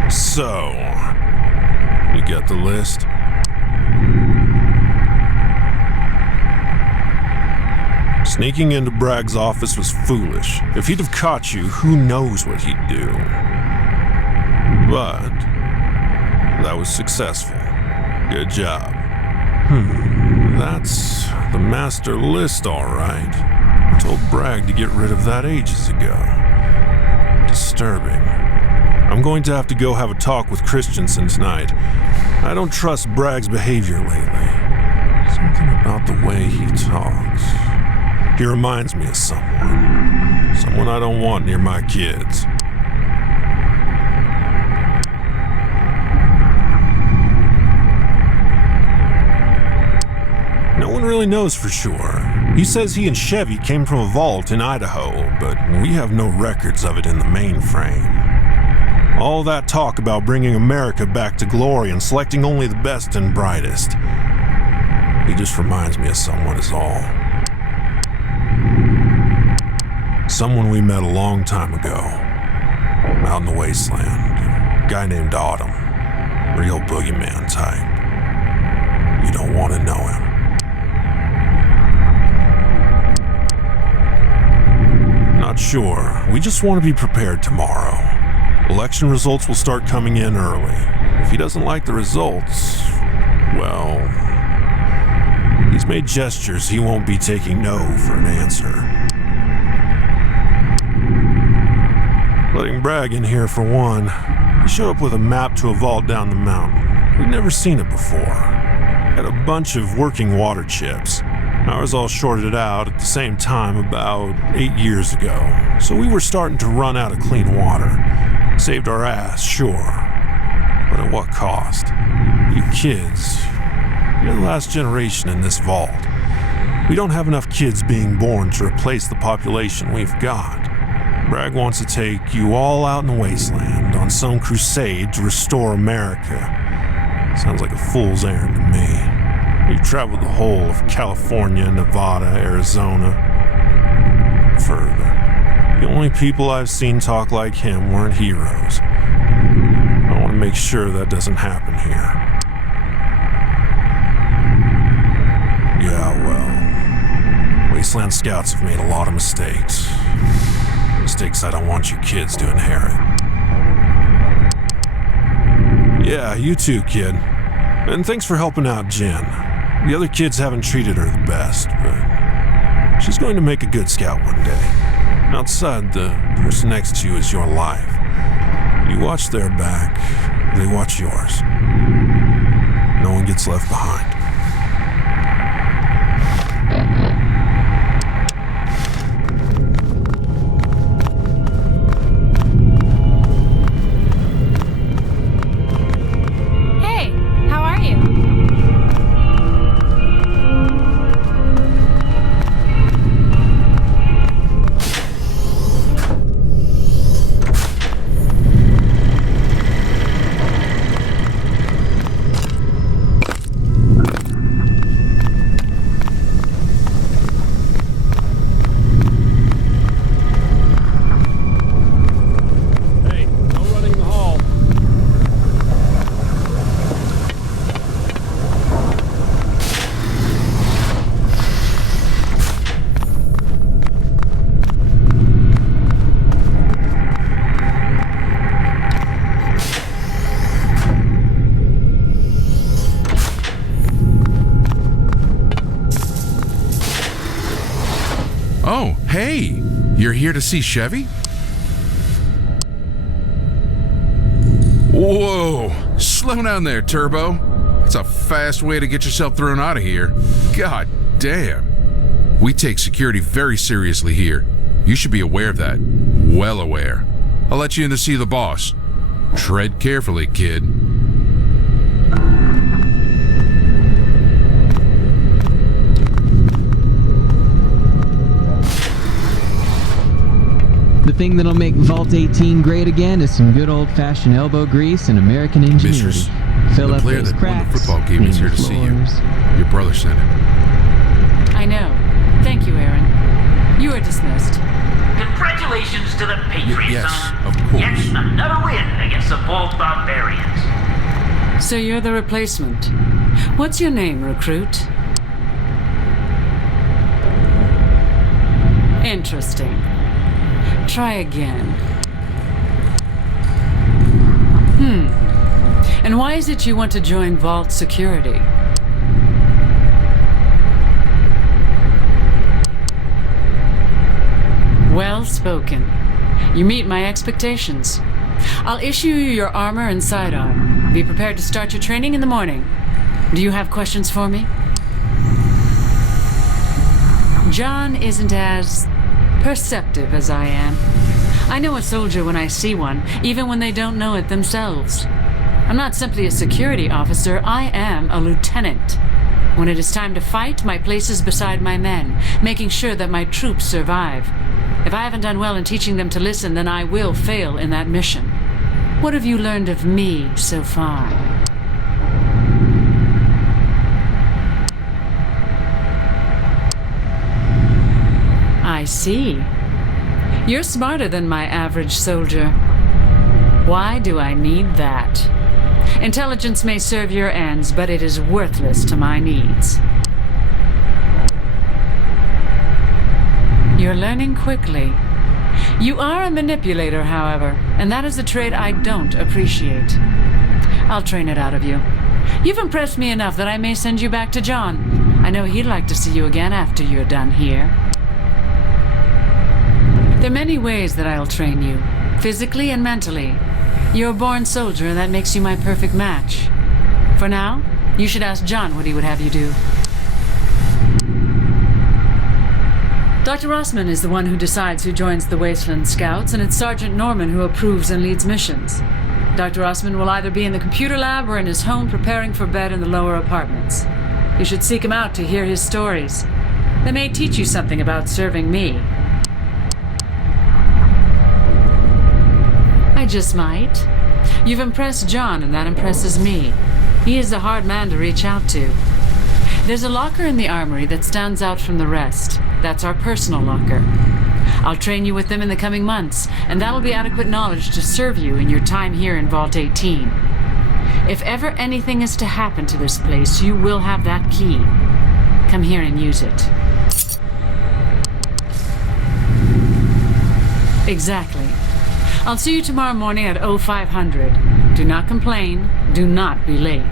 So, you got the list? Sneaking into Bragg's office was foolish. If he'd have caught you, who knows what he'd do. But that was successful. Good job. That's the master list, all right. I told Bragg to get rid of that ages ago. Disturbing. I'm going to have to go have a talk with Christensen tonight. I don't trust Bragg's behavior lately. Something about the way he talks. He reminds me of someone. Someone I don't want near my kids. No one really knows for sure. He says he and Chevy came from a vault in Idaho, but we have no records of it in the mainframe. All that talk about bringing America back to glory and selecting only the best and brightest. He just reminds me of someone is all. Someone we met a long time ago. Out in the wasteland. A guy named Autumn. Real boogeyman type. You don't want to know him. Not sure. We just want to be prepared tomorrow. Election results will start coming in early. If he doesn't like the results, well, he's made gestures he won't be taking no for an answer. Letting Bragg in here for one. He showed up with a map to a vault down the mountain. We'd never seen it before. Had a bunch of working water chips. Ours all shorted out at the same time about 8 years ago, so we were starting to run out of clean water. Saved our ass, sure. But at what cost? You kids, you're the last generation in this vault. We don't have enough kids being born to replace the population we've got. Bragg wants to take you all out in the wasteland on some crusade to restore America. Sounds like a fool's errand to me. We've traveled the whole of California, Nevada, Arizona, further. The only people I've seen talk like him weren't heroes. I want to make sure that doesn't happen here. Yeah, well, Wasteland Scouts have made a lot of mistakes. Mistakes I don't want you kids to inherit. Yeah, you too, kid. And thanks for helping out Jen. The other kids haven't treated her the best, but she's going to make a good scout one day. Outside, the person next to you is your life. You watch their back, they watch yours. No one gets left behind. Hey, how are you? You're here to see Chevy? Whoa! Slow down there, Turbo. That's a fast way to get yourself thrown out of here. God damn. We take security very seriously here. You should be aware of that. Well aware. I'll let you in to see the boss. Tread carefully, kid. The thing that'll make Vault 18 great again is some good old-fashioned elbow grease and American ingenuity. Mistress, Fill the up player those that won cracks, the football game is here to see you. Your brother sent him. I know. Thank you, Aaron. You are dismissed. Congratulations to the Patriots yes, on of course. yet another win against the Vault Barbarians. So you're the replacement. What's your name, recruit? Interesting. Try again. And why is it you want to join Vault Security? Well spoken. You meet my expectations. I'll issue you your armor and sidearm. Be prepared to start your training in the morning. Do you have questions for me? John isn't as perceptive as I am. I know a soldier when I see one, even when they don't know it themselves. I'm not simply a security officer, I am a lieutenant. When it is time to fight, my place is beside my men, making sure that my troops survive. If I haven't done well in teaching them to listen, then I will fail in that mission. What have you learned of me so far? I see. You're smarter than my average soldier. Why do I need that? Intelligence may serve your ends, but it is worthless to my needs. You're learning quickly. You are a manipulator, however, and that is a trait I don't appreciate. I'll train it out of you. You've impressed me enough that I may send you back to John. I know he'd like to see you again after you're done here. There are many ways that I'll train you, physically and mentally. You're a born soldier, and that makes you my perfect match. For now, you should ask John what he would have you do. Dr. Rossman is the one who decides who joins the Wasteland Scouts, and it's Sergeant Norman who approves and leads missions. Dr. Rossman will either be in the computer lab or in his home preparing for bed in the lower apartments. You should seek him out to hear his stories. They may teach you something about serving me. I just might. You've impressed John, and that impresses me. He is a hard man to reach out to. There's a locker in the armory that stands out from the rest. That's our personal locker. I'll train you with them in the coming months, and that'll be adequate knowledge to serve you in your time here in Vault 18. If ever anything is to happen to this place, you will have that key. Come here and use it. Exactly. I'll see you tomorrow morning at 0500. Do not complain. Do not be late.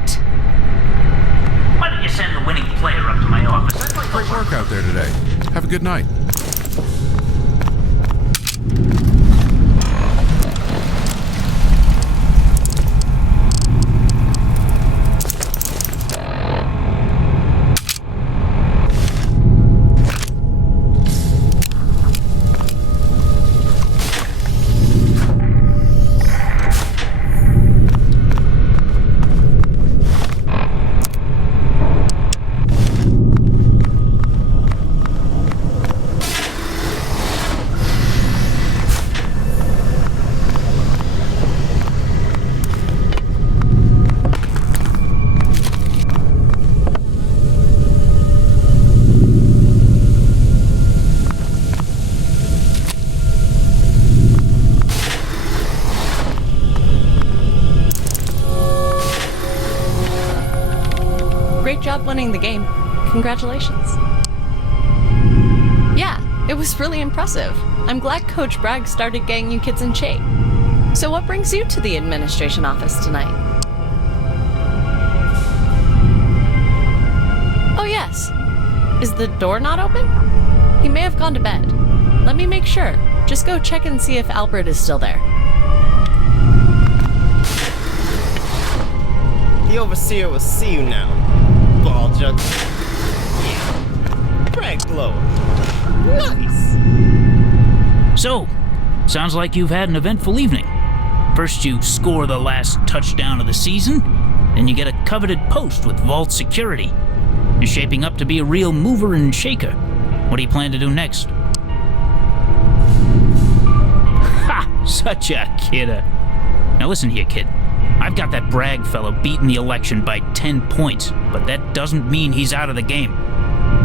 Why don't you send the winning player up to my office? I'd like to Great work out there today. Have a good night. Great job winning the game. Congratulations. Yeah, it was really impressive. I'm glad Coach Bragg started getting you kids in shape. So what brings you to the administration office tonight? Oh yes. Is the door not open? He may have gone to bed. Let me make sure. Just go check and see if Albert is still there. The Overseer will see you now, ball jug. Yeah. Brag blower. Nice! So, sounds like you've had an eventful evening. First you score the last touchdown of the season, then you get a coveted post with vault security. You're shaping up to be a real mover and shaker. What do you plan to do next? Ha! Such a kidder. Now listen here, kid. I've got that Bragg fellow beating the election by 10 points, but that doesn't mean he's out of the game.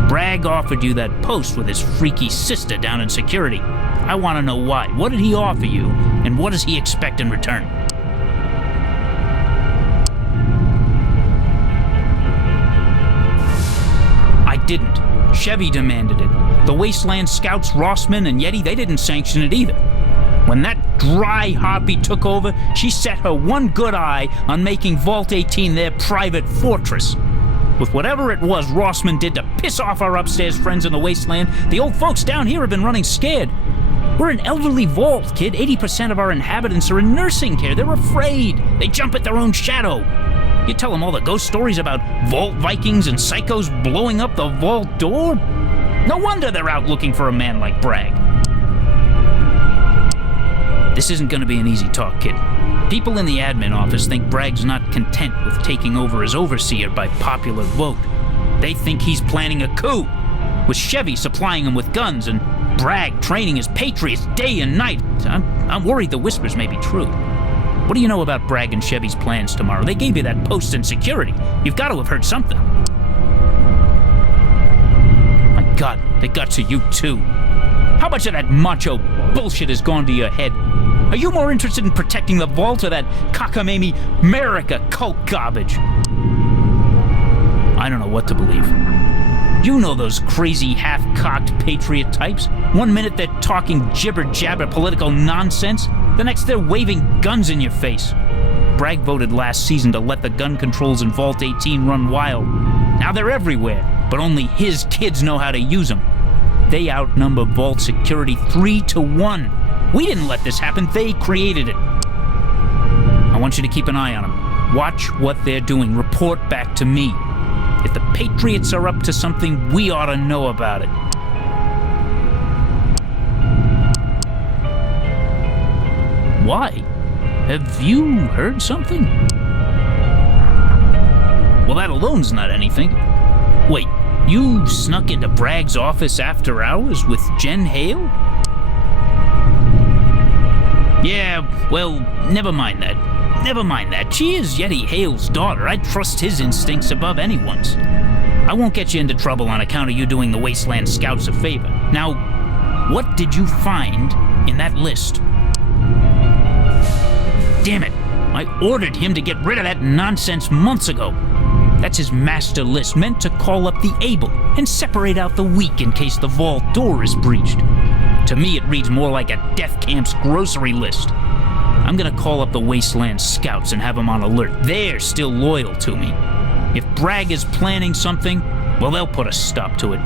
Bragg offered you that post with his freaky sister down in security. I want to know why. What did he offer you, and what does he expect in return? I didn't. Chevy demanded it. The Wasteland Scouts, Rossman, and Yeti, they didn't sanction it either. When that dry harpy took over, she set her one good eye on making Vault 18 their private fortress. With whatever it was Rossman did to piss off our upstairs friends in the Wasteland, the old folks down here have been running scared. We're an elderly vault, kid. 80% of our inhabitants are in nursing care. They're afraid. They jump at their own shadow. You tell them all the ghost stories about vault Vikings and psychos blowing up the vault door? No wonder they're out looking for a man like Bragg. This isn't going to be an easy talk, kid. People in the admin office think Bragg's not content with taking over as overseer by popular vote. They think he's planning a coup, with Chevy supplying him with guns and Bragg training his patriots day and night. I'm worried the whispers may be true. What do you know about Bragg and Chevy's plans tomorrow? They gave you that post in security. You've got to have heard something. My God, they got to you too. How much of that macho bullshit has gone to your head? Are you more interested in protecting the vault or that cockamamie America cult garbage? I don't know what to believe. You know those crazy half-cocked patriot types. One minute they're talking jibber-jabber political nonsense, the next they're waving guns in your face. Bragg voted last season to let the gun controls in Vault 18 run wild. Now they're everywhere, but only his kids know how to use them. They outnumber Vault security 3-1. We didn't let this happen, they created it. I want you to keep an eye on them. Watch what they're doing. Report back to me. If the Patriots are up to something, we ought to know about it. Why? Have you heard something? Well, that alone's not anything. Wait, you snuck into Bragg's office after hours with Jen Hale? Yeah, well, never mind that. Never mind that. She is Yeti Hale's daughter. I trust his instincts above anyone's. I won't get you into trouble on account of you doing the Wasteland Scouts a favor. Now, what did you find in that list? Damn it. I ordered him to get rid of that nonsense months ago. That's his master list, meant to call up the able and separate out the weak in case the vault door is breached. To me, it reads more like a death camp's grocery list. I'm gonna call up the Wasteland Scouts and have them on alert. They're still loyal to me. If Bragg is planning something, well, they'll put a stop to it.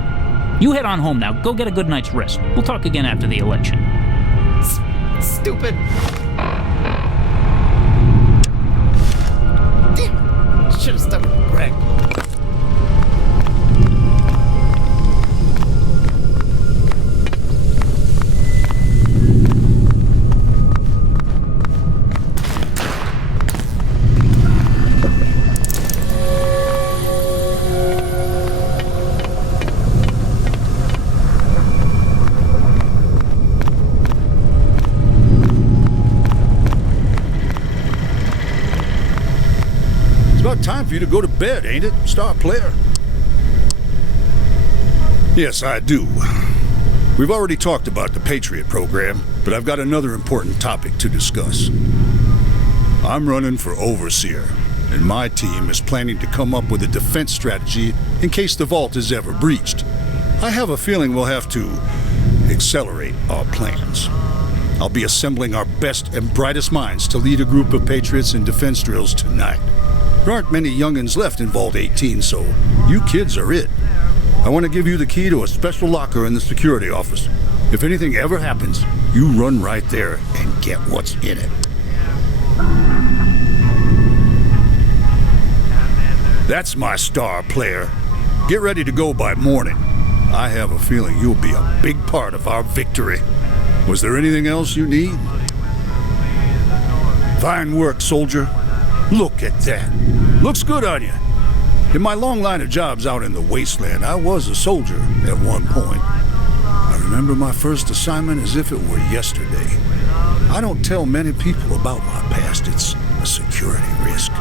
You head on home now. Go get a good night's rest. We'll talk again after the election. Stupid. Damn it. Should've stuck with Bragg. Time for you to go to bed, ain't it, star player? Yes, I do. We've already talked about the Patriot program, but I've got another important topic to discuss. I'm running for Overseer, and my team is planning to come up with a defense strategy in case the vault is ever breached. I have a feeling we'll have to accelerate our plans. I'll be assembling our best and brightest minds to lead a group of Patriots in defense drills tonight. There aren't many youngins left in Vault 18, so you kids are it. I want to give you the key to a special locker in the security office. If anything ever happens, you run right there and get what's in it. That's my star player. Get ready to go by morning. I have a feeling you'll be a big part of our victory. Was there anything else you need? Fine work, soldier. Look at that. Looks good on you. In my long line of jobs out in the wasteland, I was a soldier at one point. I remember my first assignment as if it were yesterday. I don't tell many people about my past. It's a security risk.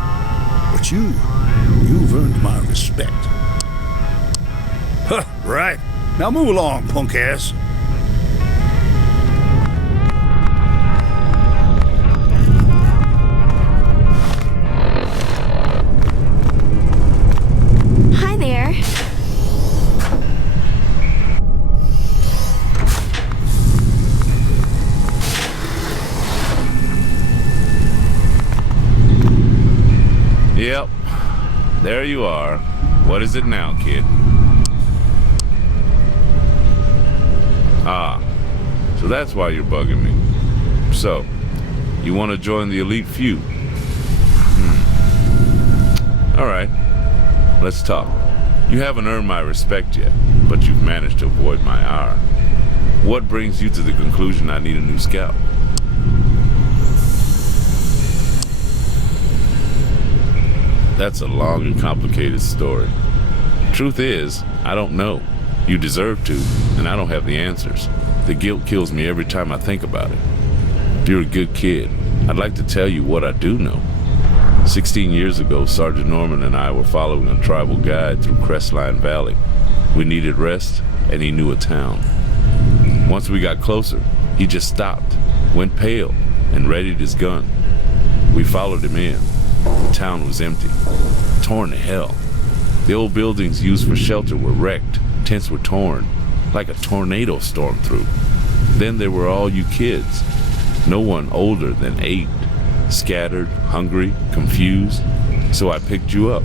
But you've earned my respect. Huh, right. Now move along, punk ass. Hi there. Yep. There you are. What is it now, kid? Ah, so that's why you're bugging me. So, you want to join the elite few? Alright, let's talk. You haven't earned my respect yet, but you've managed to avoid my ire. What brings you to the conclusion I need a new scout? That's a long and complicated story. Truth is, I don't know. You deserve to, and I don't have the answers. The guilt kills me every time I think about it. You're a good kid. I'd like to tell you what I do know. 16 years ago, Sergeant Norman and I were following a tribal guide through Crestline Valley. We needed rest, and he knew a town. Once we got closer, he just stopped, went pale, and readied his gun. We followed him in. The town was empty, torn to hell. The old buildings used for shelter were wrecked, tents were torn, like a tornado stormed through. Then there were all you kids, no one older than 8, scattered, hungry, confused. So I picked you up.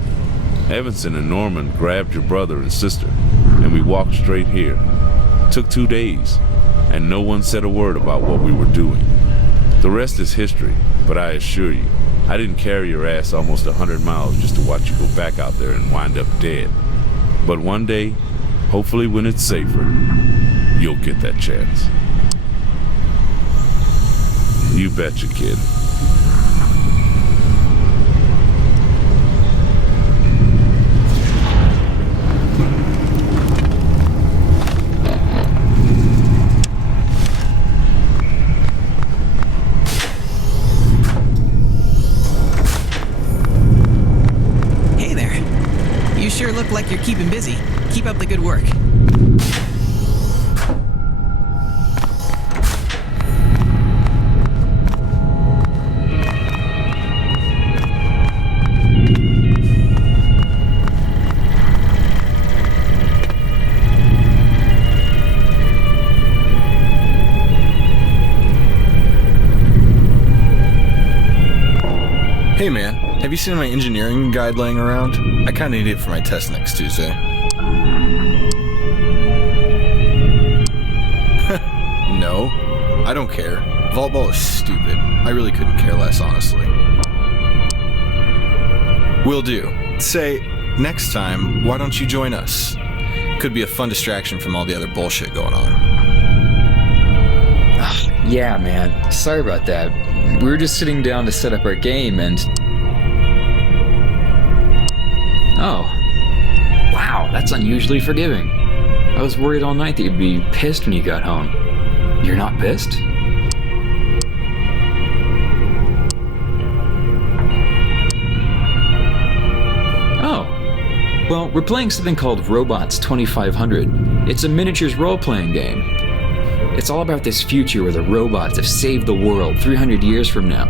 Evanson and Norman grabbed your brother and sister, and we walked straight here. Took 2 days, and no one said a word about what we were doing. The rest is history, but I assure you, I didn't carry your ass almost 100 miles just to watch you go back out there and wind up dead. But one day, hopefully when it's safer, you'll get that chance. You betcha, kid. Sure look like you're keeping busy. Keep up the good work. Hey man, have you seen my engineering guide laying around? I kinda need it for my test next Tuesday. No, I don't care. Vault Ball is stupid. I really couldn't care less, honestly. Will do. Say, next time, why don't you join us? Could be a fun distraction from all the other bullshit going on. Yeah, man. Sorry about that. We were just sitting down to set up our game and... Oh. Wow, that's unusually forgiving. I was worried all night that you'd be pissed when you got home. You're not pissed? Oh. Well, we're playing something called Robots 2500. It's a miniatures role-playing game. It's all about this future where the robots have saved the world 300 years from now.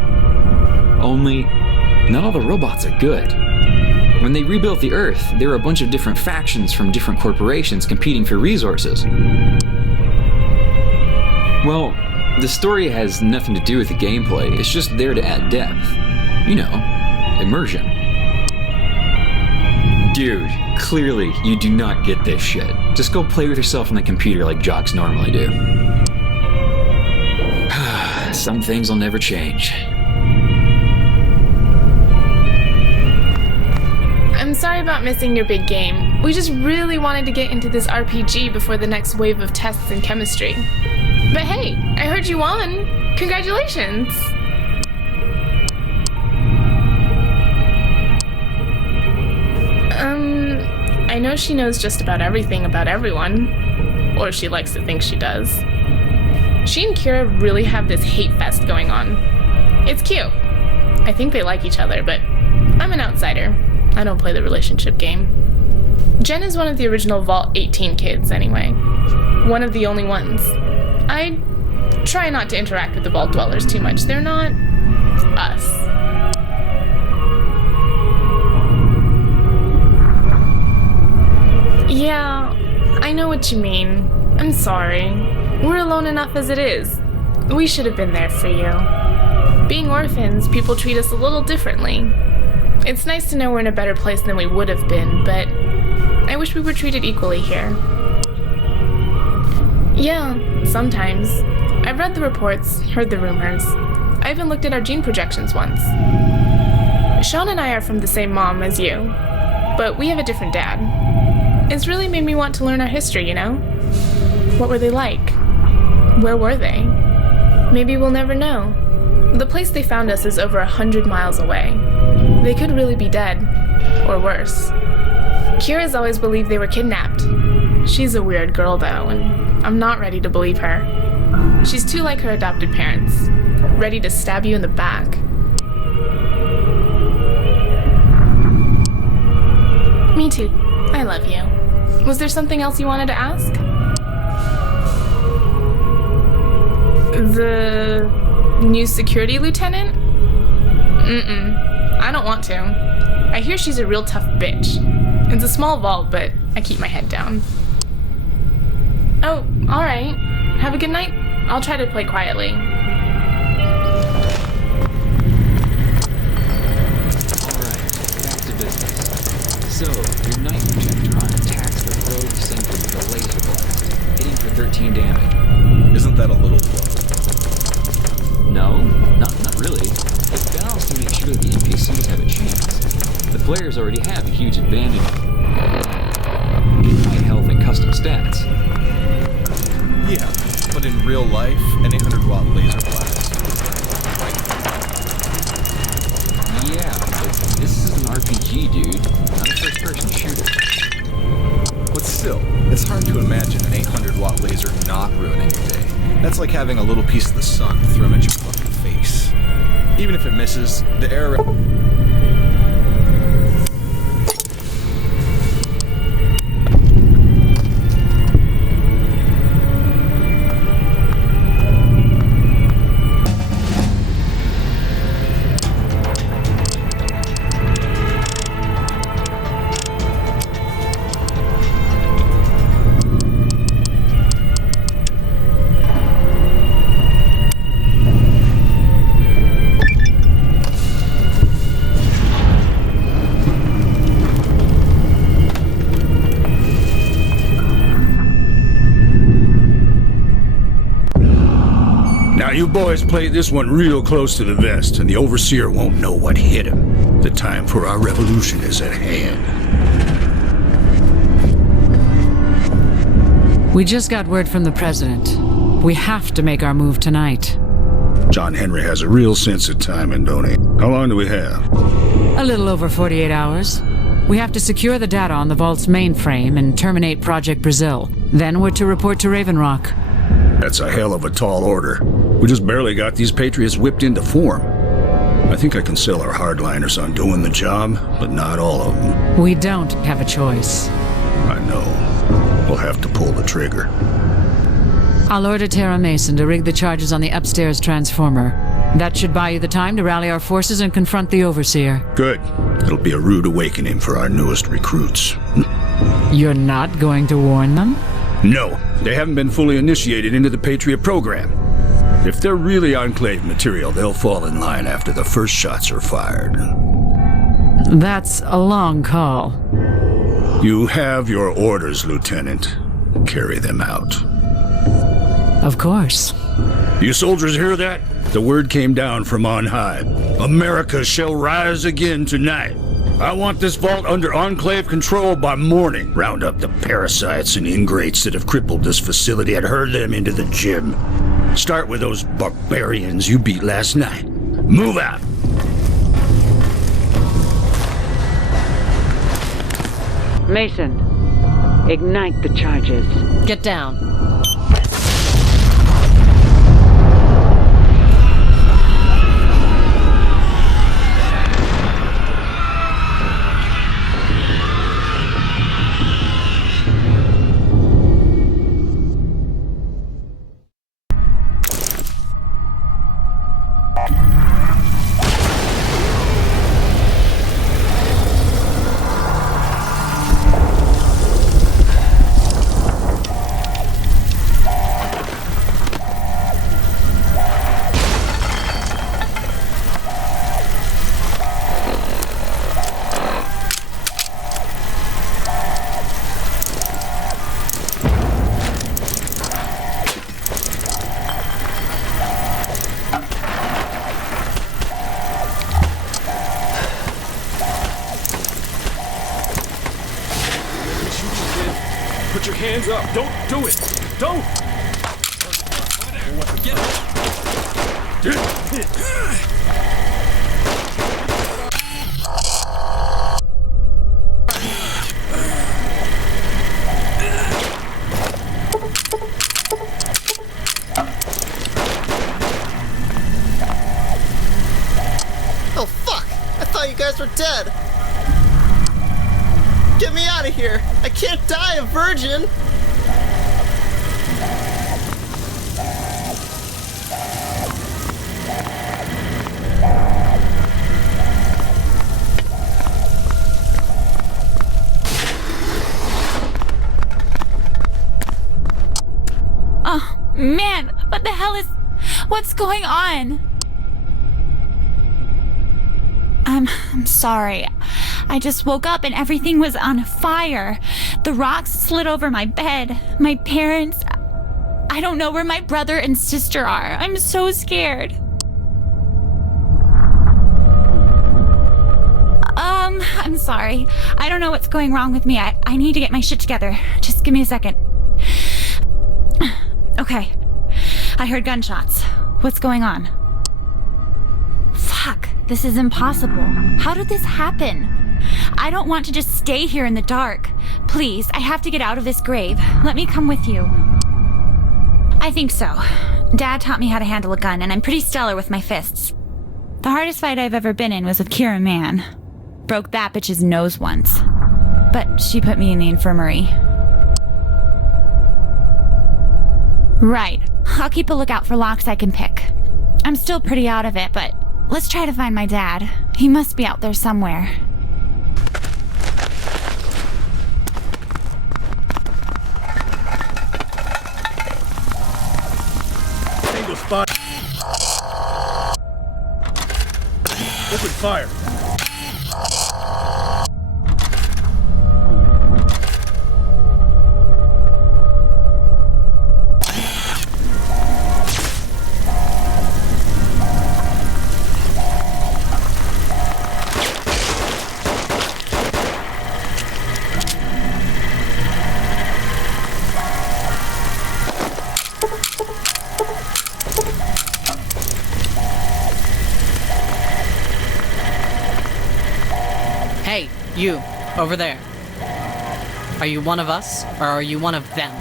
Only, not all the robots are good. When they rebuilt the Earth, there were a bunch of different factions from different corporations competing for resources. Well, the story has nothing to do with the gameplay, it's just there to add depth. You know, immersion. Dude, clearly you do not get this shit. Just go play with yourself on the computer like jocks normally do. Some things will never change. I'm sorry about missing your big game. We just really wanted to get into this RPG before the next wave of tests in chemistry. But hey, I heard you won. Congratulations. I know she knows just about everything about everyone. Or she likes to think she does. She and Kira really have this hate fest going on. It's cute. I think they like each other, but I'm an outsider. I don't play the relationship game. Jen is one of the original Vault 18 kids, anyway. One of the only ones. I try not to interact with the Vault Dwellers too much. They're not us. Yeah, I know what you mean. I'm sorry. We're alone enough as it is. We should have been there for you. Being orphans, people treat us a little differently. It's nice to know we're in a better place than we would have been, but I wish we were treated equally here. Yeah, sometimes. I've read the reports, heard the rumors. I even looked at our gene projections once. Sean and I are from the same mom as you, but we have a different dad. It's really made me want to learn our history, you know? What were they like? Where were they? Maybe we'll never know. The place they found us is over 100 miles away. They could really be dead, or worse. Kira's always believed they were kidnapped. She's a weird girl, though, and I'm not ready to believe her. She's too like her adopted parents, ready to stab you in the back. Me too. I love you. Was there something else you wanted to ask? The new security lieutenant? I don't want to. I hear she's a real tough bitch. It's a small vault, but I keep my head down. Oh, alright. Have a good night. I'll try to play quietly. Alright, back to business. So, your night projectron attacks the rogue center with a laser blast, hitting for 13 damage. Isn't that a little low? No, not really. It's balanced to make sure that the NPCs have a chance. The players already have a huge advantage in high health and custom stats. Yeah, but in real life, an 800-watt laser blast. Yeah, but this is an RPG, dude, not a first-person shooter. But still, it's hard to imagine an 800-watt laser not ruining your day. That's like having a little piece of the sun thrown at your fucking face. Even if it misses, the air... Now you boys played this one real close to the vest, and the Overseer won't know what hit him. The time for our revolution is at hand. We just got word from the President. We have to make our move tonight. John Henry has a real sense of timing, don't he? How long do we have? A little over 48 hours. We have to secure the data on the Vault's mainframe and terminate Project Brazil. Then we're to report to Raven Rock. That's a hell of a tall order. We just barely got these Patriots whipped into form. I think I can sell our hardliners on doing the job, but not all of them. We don't have a choice. I know. We'll have to pull the trigger. I'll order Tara Mason to rig the charges on the upstairs transformer. That should buy you the time to rally our forces and confront the Overseer. Good. It'll be a rude awakening for our newest recruits. You're not going to warn them? No, they haven't been fully initiated into the Patriot program. If they're really Enclave material, they'll fall in line after the first shots are fired. That's a long call. You have your orders, Lieutenant. Carry them out. Of course. You soldiers hear that? The word came down from on high. America shall rise again tonight. I want this vault under Enclave control by morning. Round up the parasites and ingrates that have crippled this facility and herd them into the gym. Start with those barbarians you beat last night. Move out. Mason, ignite the charges. Get down. Put your hands up. Don't do it. Don't. Get Oh fuck! I thought you guys were dead. Get me out of here! I can't die a virgin! Oh, man, what the hell is... What's going on? I'm sorry. I just woke up and everything was on fire. The rocks slid over my bed. My parents... I don't know where my brother and sister are. I'm so scared. I'm sorry. I don't know what's going wrong with me. I need to get my shit together. Just give me a second. Okay. I heard gunshots. What's going on? Fuck. This is impossible. How did this happen? I don't want to just stay here in the dark. Please, I have to get out of this grave. Let me come with you. I think so. Dad taught me how to handle a gun, and I'm pretty stellar with my fists. The hardest fight I've ever been in was with Kira Mann. Broke that bitch's nose once. But she put me in the infirmary. Right. I'll keep a lookout for locks I can pick. I'm still pretty out of it, but let's try to find my dad. He must be out there somewhere. Tango spot. Open fire. Hey, you, over there. Are you one of us, or are you one of them?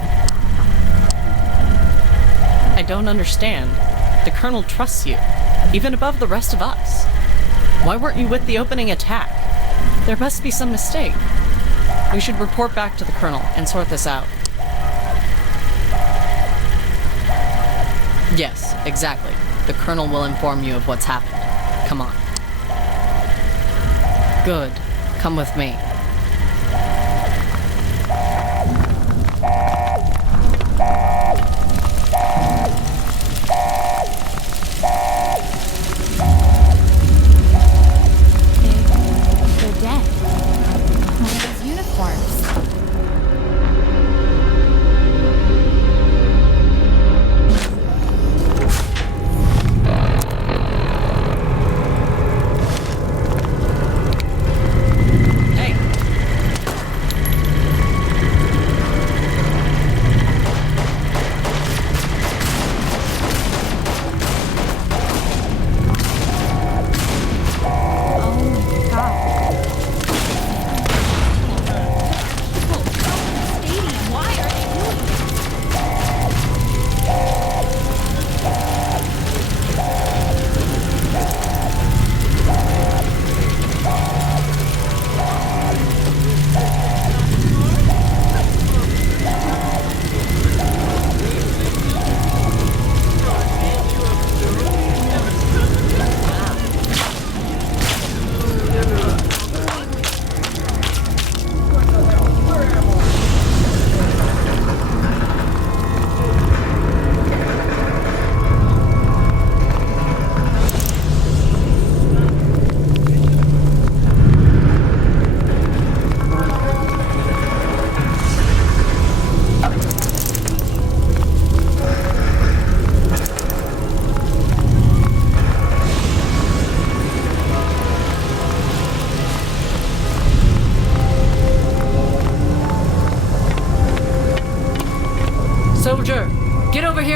I don't understand. The Colonel trusts you, even above the rest of us. Why weren't you with the opening attack? There must be some mistake. We should report back to the Colonel and sort this out. Yes, exactly. The Colonel will inform you of what's happened. Come on. Good. Come with me. They're dead. One of those uniforms.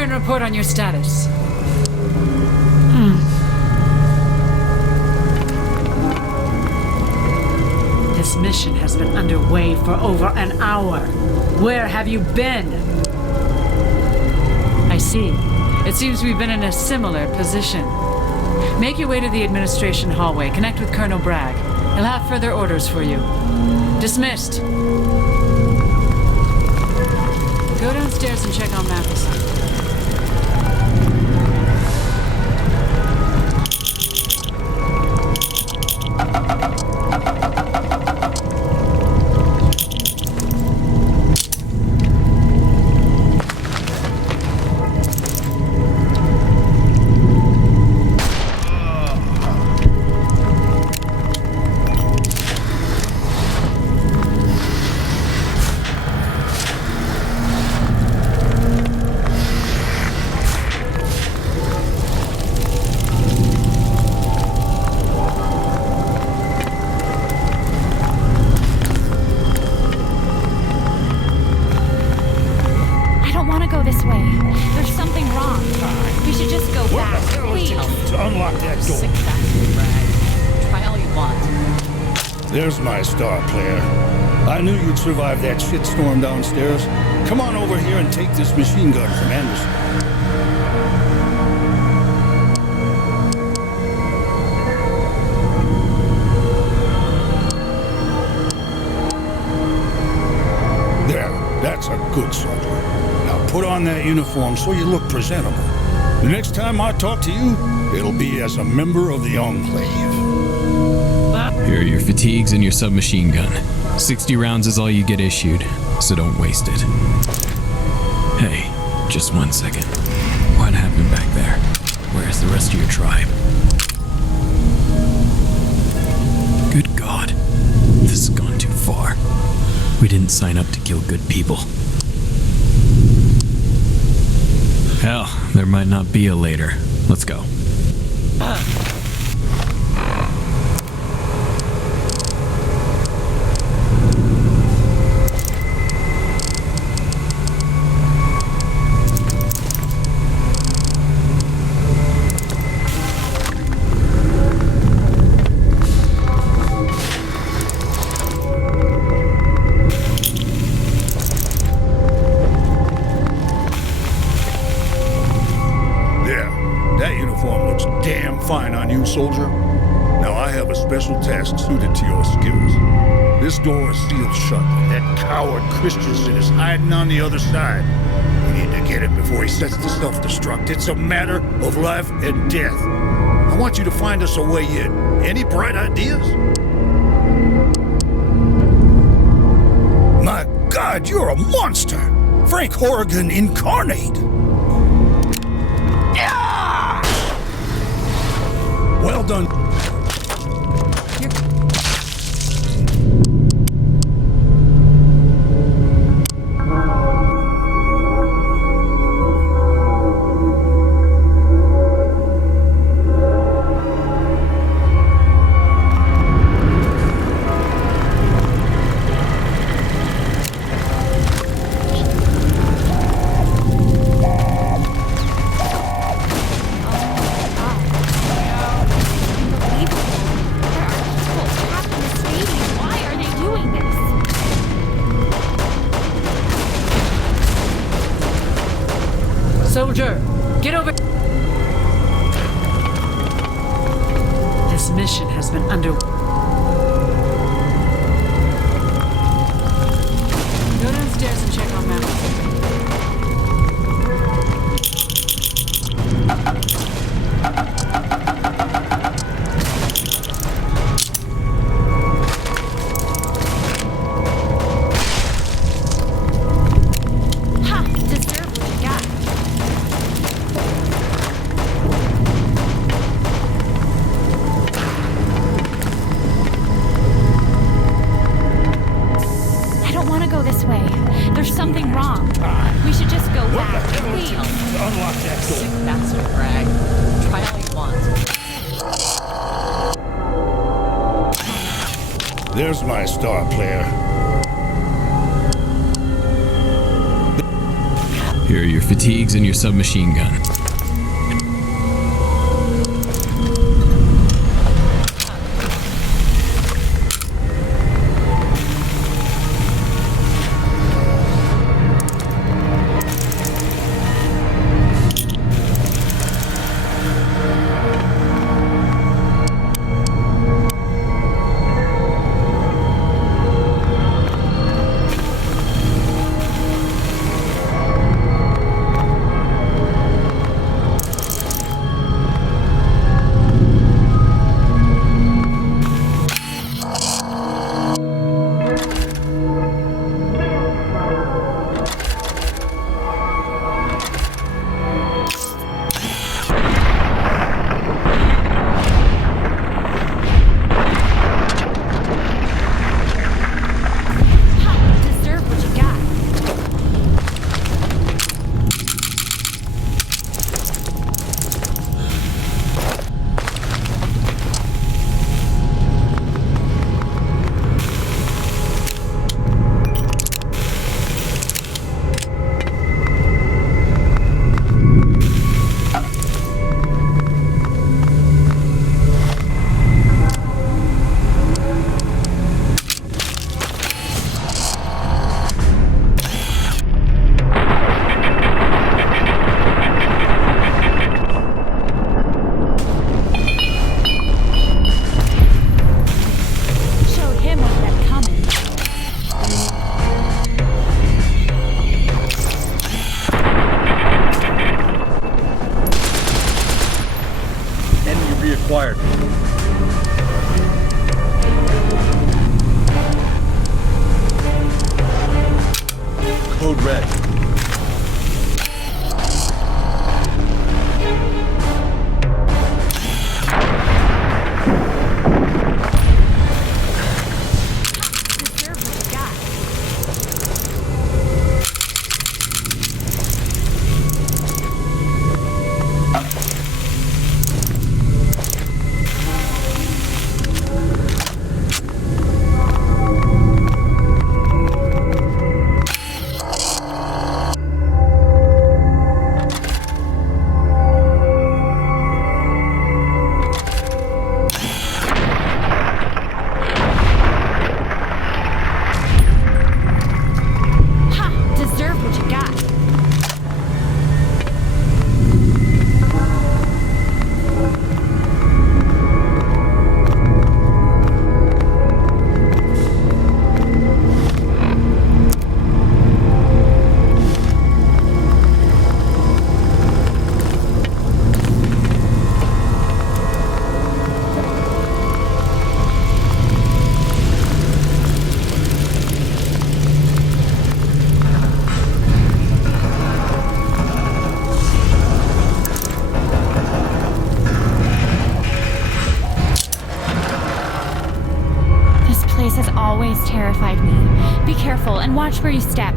and report on your status. This mission has been underway for over an hour. Where have you been? I see. It seems we've been in a similar position. Make your way to the administration hallway. Connect with Colonel Bragg. He'll have further orders for you. Dismissed. Go downstairs and check on Matheson. There's my star player. I knew you'd survive that shitstorm downstairs. Come on over here and take this machine gun from Anderson. There, that's a good soldier. Now put on that uniform so you look presentable. The next time I talk to you, it'll be as a member of the Enclave. Here are your fatigues and your submachine gun. 60 rounds is all you get issued, so don't waste it. Hey, just 1 second. What happened back there? Where's the rest of your tribe? Good God. This has gone too far. We didn't sign up to kill good people. Hell, there might not be a later. Let's go. Soldier. Now I have a special task suited to your skills. This door is sealed shut. That coward Christensen is hiding on the other side. We need to get him before he sets to self-destruct. It's a matter of life and death. I want you to find us a way in. Any bright ideas? My God, you're a monster! Frank Horrigan incarnate! Well done. Soldier, get over. This mission has been under. Go downstairs and check on Matheson. There's my star player. Here are your fatigues and your submachine gun. Reacquired. Code red. Always terrified me. Be careful and watch where you step.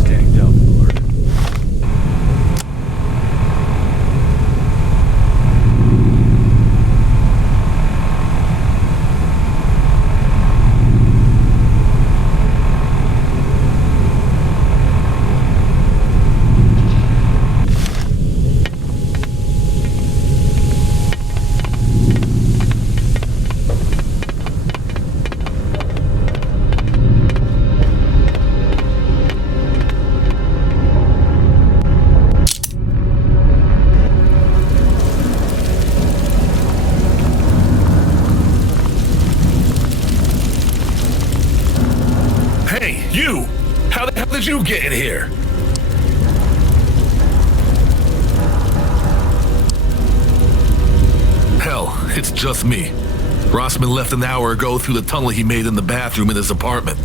Standing down, Lord. Hey, you! How the hell did you get in here? Hell, it's just me. Rossman left an hour ago through the tunnel he made in the bathroom in his apartment.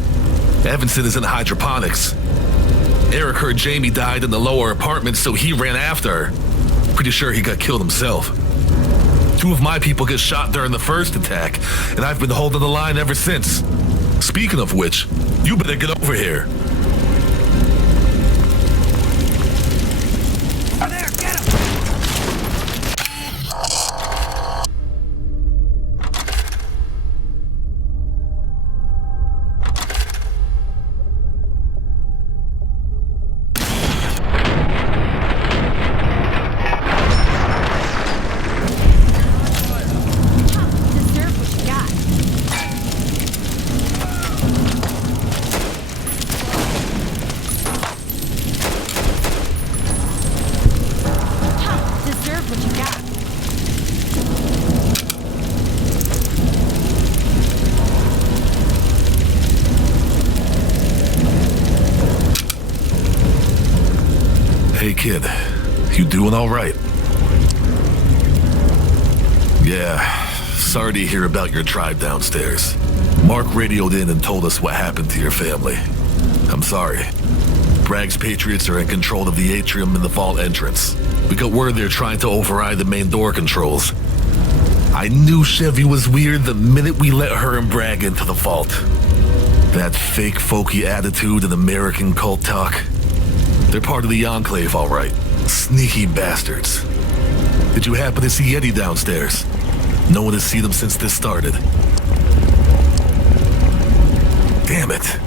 Evanson is in hydroponics. Eric heard Jamie died in the lower apartment, so he ran after her. Pretty sure he got killed himself. Two of my people got shot during the first attack, and I've been holding the line ever since. Speaking of which, you better get over here. There, get him! Hey kid, you doing alright? Yeah, sorry to hear about your tribe downstairs. Mark radioed in and told us what happened to your family. I'm sorry. Bragg's Patriots are in control of the atrium and the vault entrance. We got word they're trying to override the main door controls. I knew Chevy was weird the minute we let her and Bragg into the vault. That fake folky attitude and American cult talk. They're part of the Enclave, all right. Sneaky bastards. Did you happen to see Yeti downstairs? No one has seen him since this started. Damn it.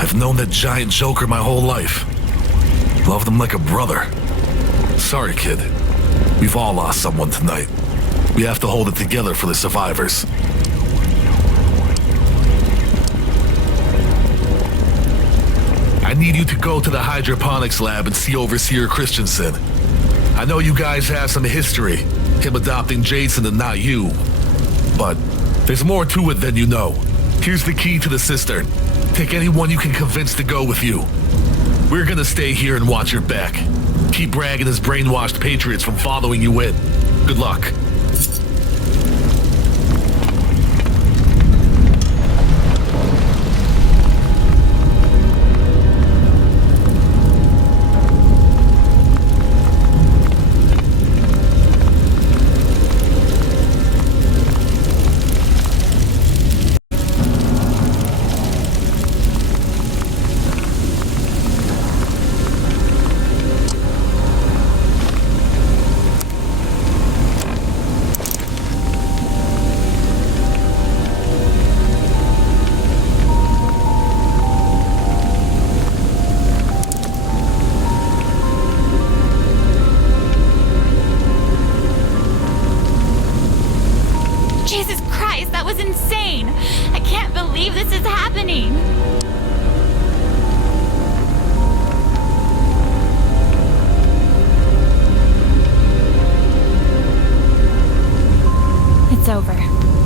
I've known that giant joker my whole life. Loved him like a brother. Sorry, kid. We've all lost someone tonight. We have to hold it together for the survivors. I need you to go to the hydroponics lab and see Overseer Christensen. I know you guys have some history, him adopting Jason and not you. But there's more to it than you know. Here's the key to the cistern. Take anyone you can convince to go with you. We're gonna stay here and watch your back. Keep Bragg and his brainwashed patriots from following you in. Good luck.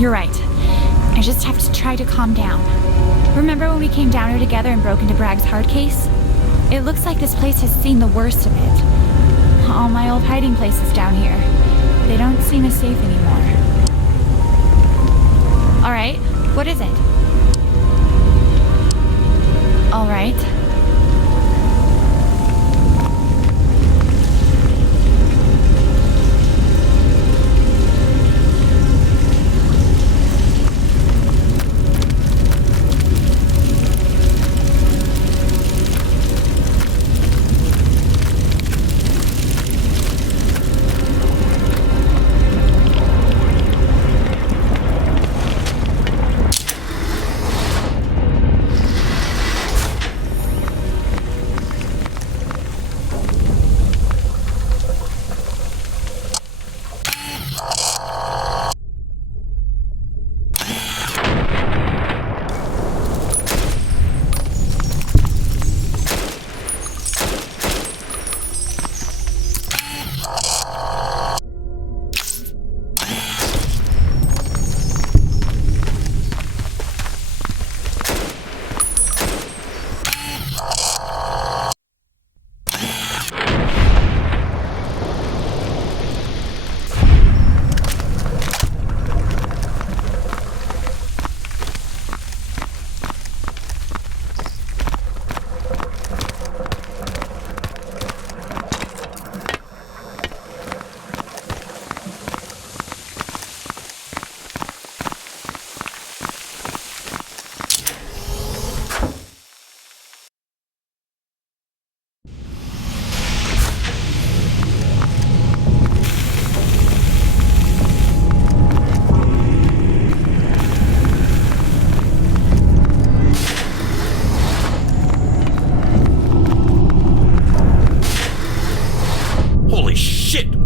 You're right. I just have to try to calm down. Remember when we came down here together and broke into Bragg's hard case? It looks like this place has seen the worst of it. All my old hiding places down here. They don't seem as safe anymore. Alright, what is it? Alright.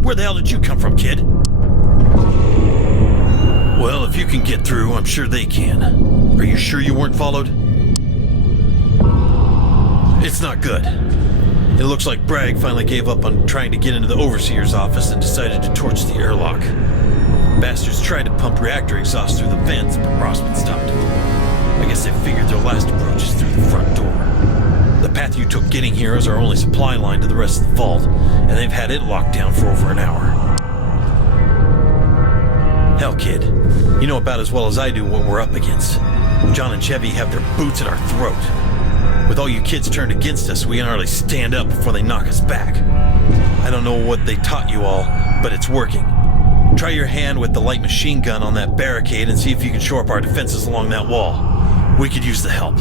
Where the hell did you come from, kid? Well, if you can get through, I'm sure they can. Are you sure you weren't followed? It's not good. It looks like Bragg finally gave up on trying to get into the Overseer's office and decided to torch the airlock. Bastards tried to pump reactor exhaust through the vents, but Rossman stopped it. I guess they figured their last approach is through the front door. The path you took getting here is our only supply line to the rest of the vault, and they've had it locked down for over an hour. Hell, kid, you know about as well as I do what we're up against. John and Chevy have their boots at our throat. With all you kids turned against us, we can hardly stand up before they knock us back. I don't know what they taught you all, but it's working. Try your hand with the light machine gun on that barricade and see if you can shore up our defenses along that wall. We could use the help.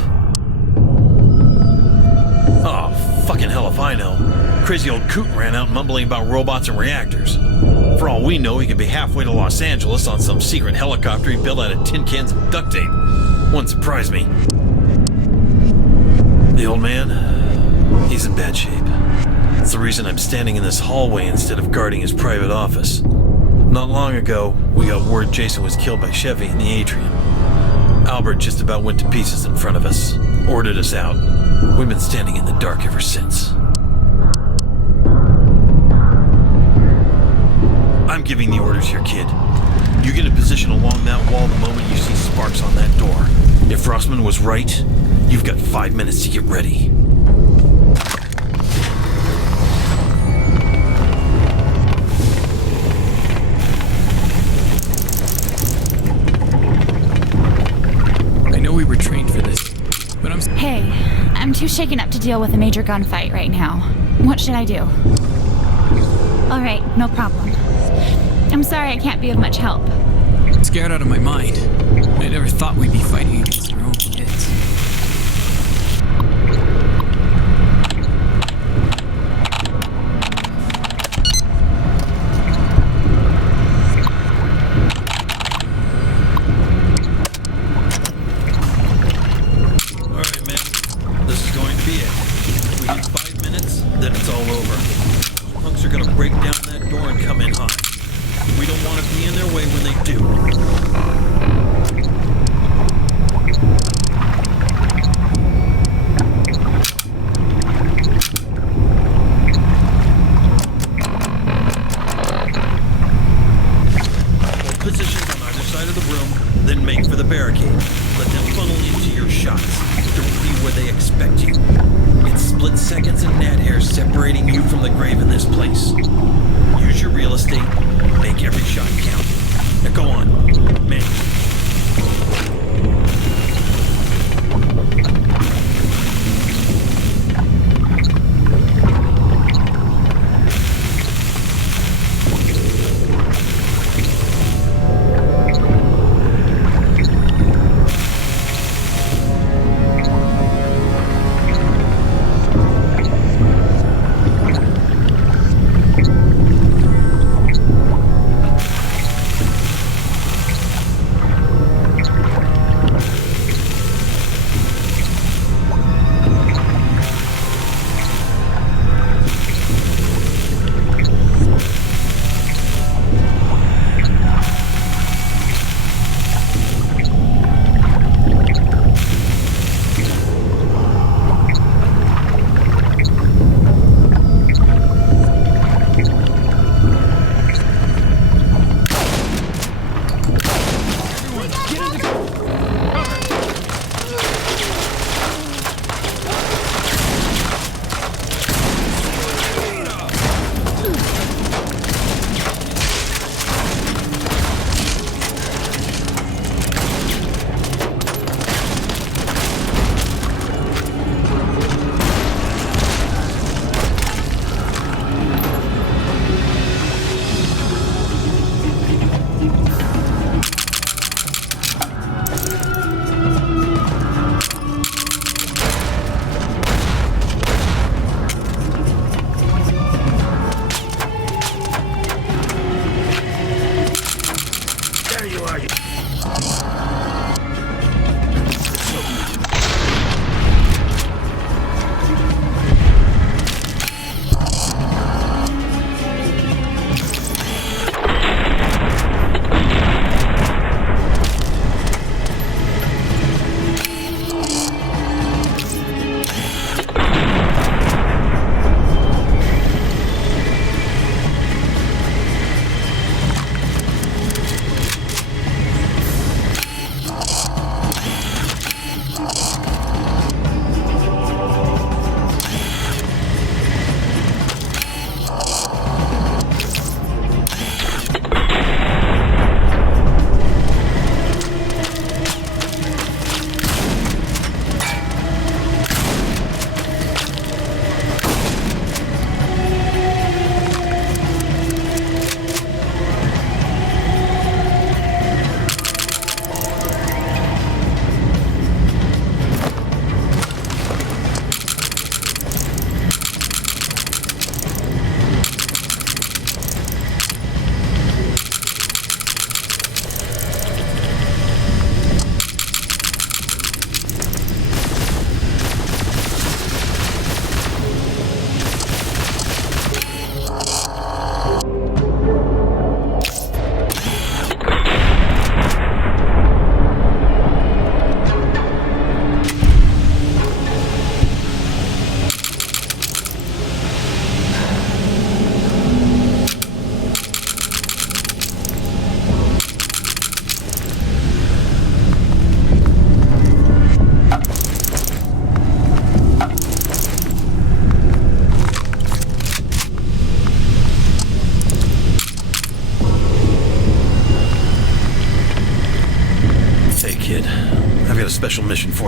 Oh, fucking hell if I know. Crazy old Coot ran out mumbling about robots and reactors. For all we know, he could be halfway to Los Angeles on some secret helicopter he built out of tin cans of duct tape. Wouldn't surprise me. The old man, he's in bad shape. It's the reason I'm standing in this hallway instead of guarding his private office. Not long ago, we got word Jason was killed by Chevy in the atrium. Albert just about went to pieces in front of us, ordered us out. We've been standing in the dark ever since. I'm giving the orders here, kid. You get in position along that wall the moment you see sparks on that door. If Rossman was right, you've got 5 minutes to get ready. I know we were trained for this, but Hey, I'm too shaken up to deal with a major gunfight right now. What should I do? All right, no problem. I'm sorry I can't be of much help. scared out of my mind. I never thought we'd be fighting against our own kids.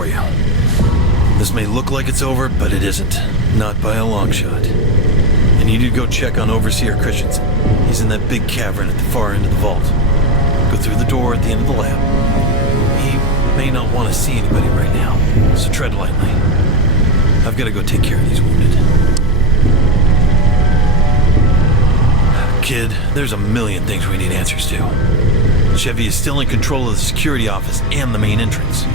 for you. This may look like it's over, but it isn't. Not by a long shot. I need you to go check on Overseer Christensen. He's in that big cavern at the far end of the vault. Go through the door at the end of the lab. He may not want to see anybody right now, so tread lightly. I've got to go take care of these wounded. Kid, there's a million things we need answers to. Chevy is still in control of the security office and the main entrance.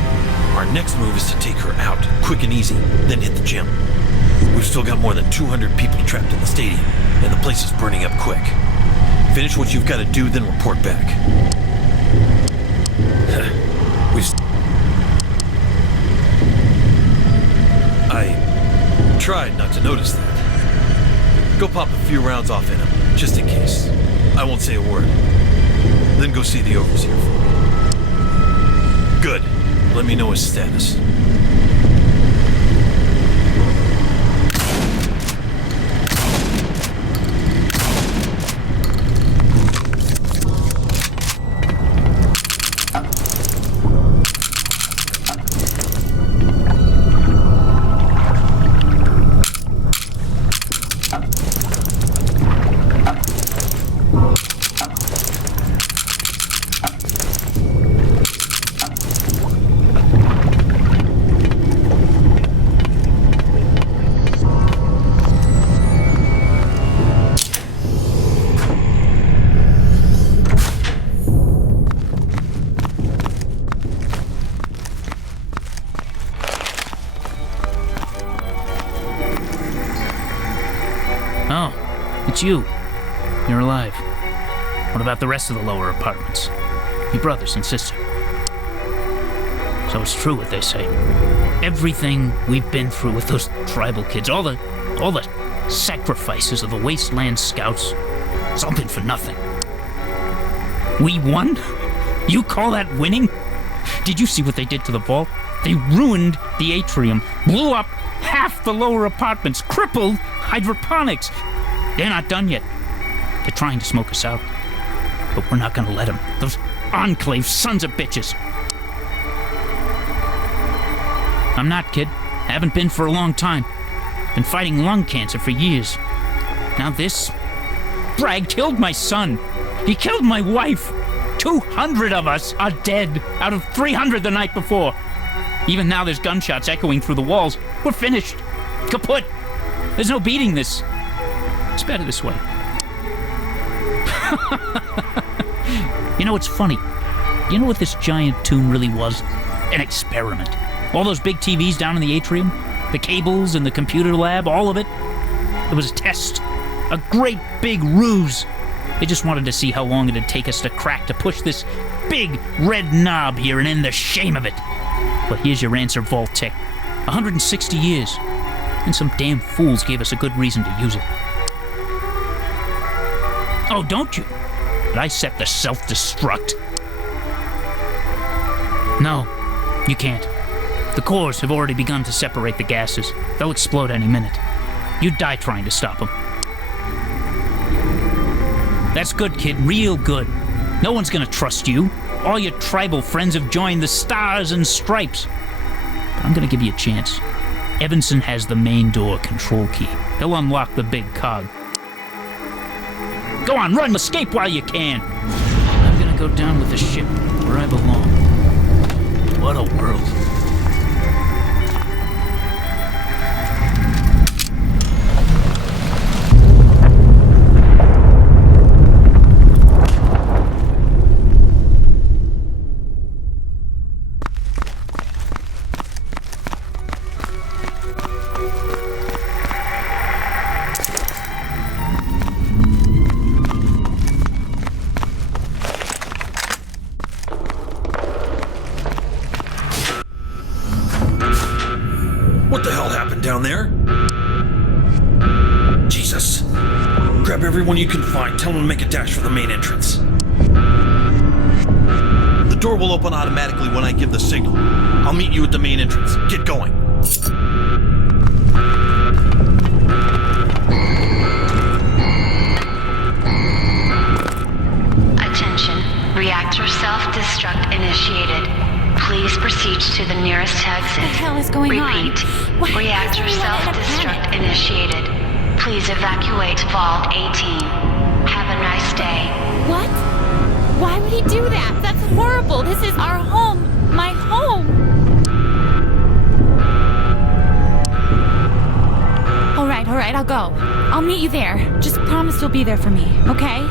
Our next move is to take her out, quick and easy, then hit the gym. We've still got more than 200 people trapped in the stadium, and the place is burning up quick. Finish what you've got to do, then report back. I tried not to notice that. Go pop a few rounds off in him, just in case. I won't say a word. Then go see the Overseer. Good. Let me know his status. It's you. You're alive. What about the rest of the lower apartments? Your brothers and sister? So it's true what they say. Everything we've been through with those tribal kids, all the sacrifices of the Wasteland Scouts, it's all been for nothing. We won? You call that winning? Did you see what they did to the vault? They ruined the atrium, blew up half the lower apartments, crippled hydroponics. They're not done yet. They're trying to smoke us out. But we're not gonna let them. Those Enclave sons of bitches. I'm not, kid. Haven't been for a long time. Been fighting lung cancer for years. Now this? Bragg killed my son. He killed my wife. 200 of us are dead out of 300 the night before. Even now there's gunshots echoing through the walls. We're finished. Kaput. There's no beating this. It's better this way. You know what's funny? You know what this giant tomb really was? An experiment. All those big TVs down in the atrium, the cables and the computer lab, all of it. It was a test. A great big ruse. They just wanted to see how long it'd take us to crack to push this big red knob here and end the shame of it. But here's your answer, Vault Tech. 160 years. And some damn fools gave us a good reason to use it. Oh, don't you? But I set the self-destruct. No, you can't. The cores have already begun to separate the gases. They'll explode any minute. You'd die trying to stop them. That's good, kid. Real good. No one's gonna trust you. All your tribal friends have joined the Stars and Stripes. But I'm gonna give you a chance. Evanson has the main door control key. He'll unlock the big cog. Go on, run, escape while you can. I'm gonna go down with the ship where I belong. What a world. Down there? Jesus. Grab everyone you can find. Tell them to make a dash for the main entrance. The door will open automatically when I give the signal. I'll meet you at the main entrance. Get going. Attention. Reactor self-destruct initiated. Please proceed to the nearest exit. What the hell is going on? Repeat. Why is Reactor everyone in a self-destruct initiated. Please evacuate Vault 18. Have a nice day. What? Why would he do that? That's horrible. This is our home. My home. All right, I'll go. I'll meet you there. Just promise you'll be there for me, okay?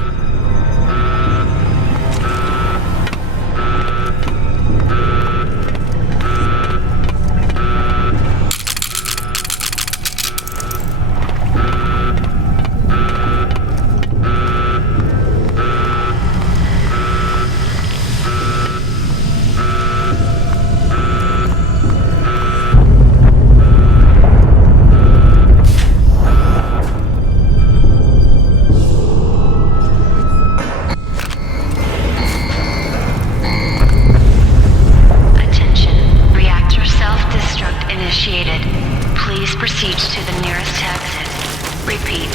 Repeat.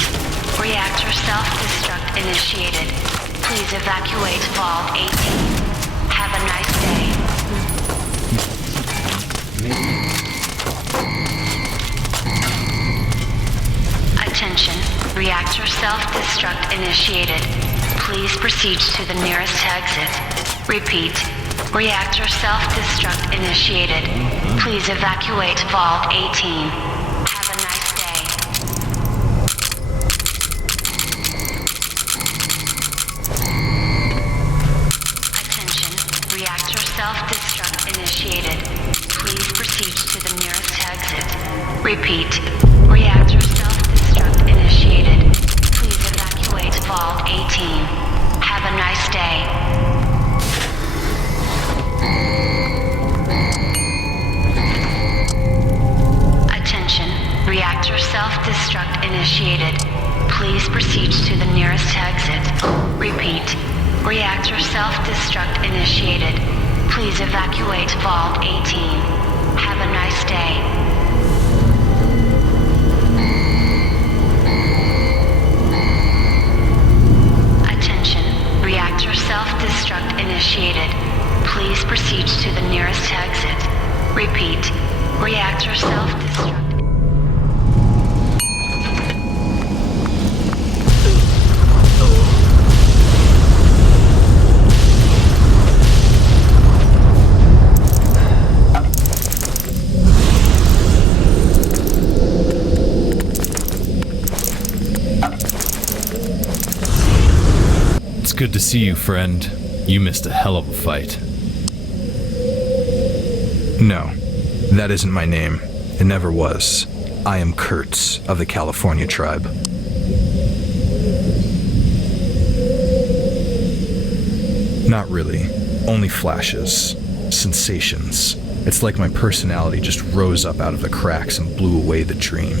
Reactor self-destruct initiated. Please evacuate Vault 18. Have a nice day. Attention. Reactor self-destruct initiated. Please proceed to the nearest exit. Repeat. Reactor self-destruct initiated. Please evacuate Vault 18. Have a nice day. Attention, reactor self-destruct initiated. Please proceed to the nearest exit. Repeat, reactor self-destruct initiated. Please evacuate Vault 18. Have a nice day. Attention, reactor self-destruct initiated. Please proceed to the nearest exit. Repeat. Reactor self-destruct. It's good to see you, friend. You missed a hell of a fight. No, that isn't my name. It never was. I am Kurtz of the California tribe. Not really. Only flashes. Sensations. It's like my personality just rose up out of the cracks and blew away the dream.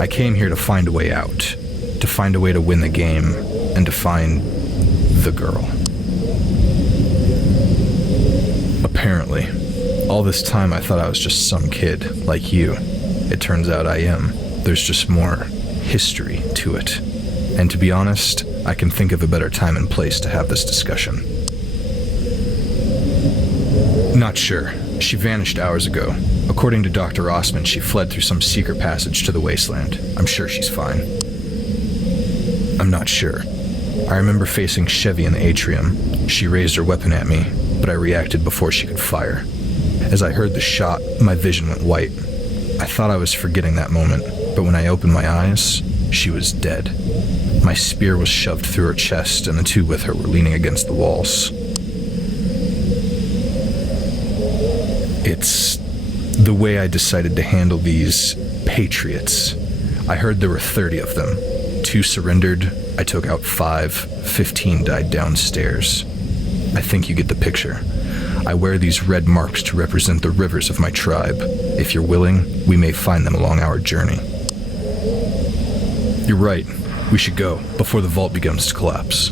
I came here to find a way out. To find a way to win the game. And to find the girl. Apparently. All this time I thought I was just some kid, like you. It turns out I am. There's just more history to it. And to be honest, I can think of a better time and place to have this discussion. Not sure. She vanished hours ago. According to Dr. Osman, she fled through some secret passage to the wasteland. I'm sure she's fine. I'm not sure. I remember facing Chevy in the atrium. She raised her weapon at me, but I reacted before she could fire. As I heard the shot, my vision went white. I thought I was forgetting that moment, but when I opened my eyes, she was dead. My spear was shoved through her chest, and the two with her were leaning against the walls. It's the way I decided to handle these patriots. I heard there were 30 of them. 2 surrendered, I took out 5, 15 died downstairs. I think you get the picture. I wear these red marks to represent the rivers of my tribe. If you're willing, we may find them along our journey. You're right. We should go, before the vault begins to collapse.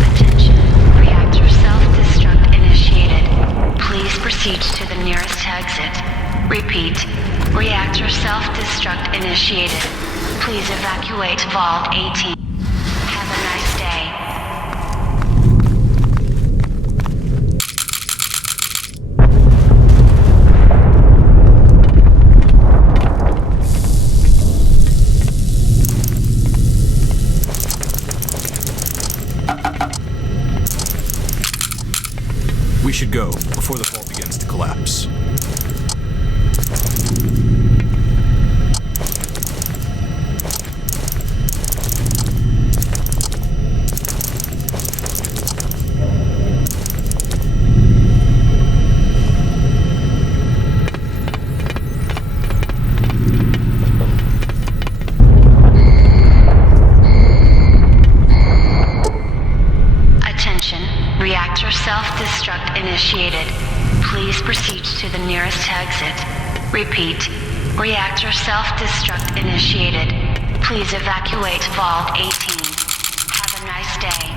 Attention, reactor self-destruct initiated. Please proceed to the nearest exit. Repeat, self-destruct initiated. Please evacuate Vault 18. Have a nice day. We should go before the vault begins to collapse. Reactor self-destruct initiated. Please proceed to the nearest exit. Repeat. Reactor self-destruct initiated. Please evacuate Vault 18. Have a nice day.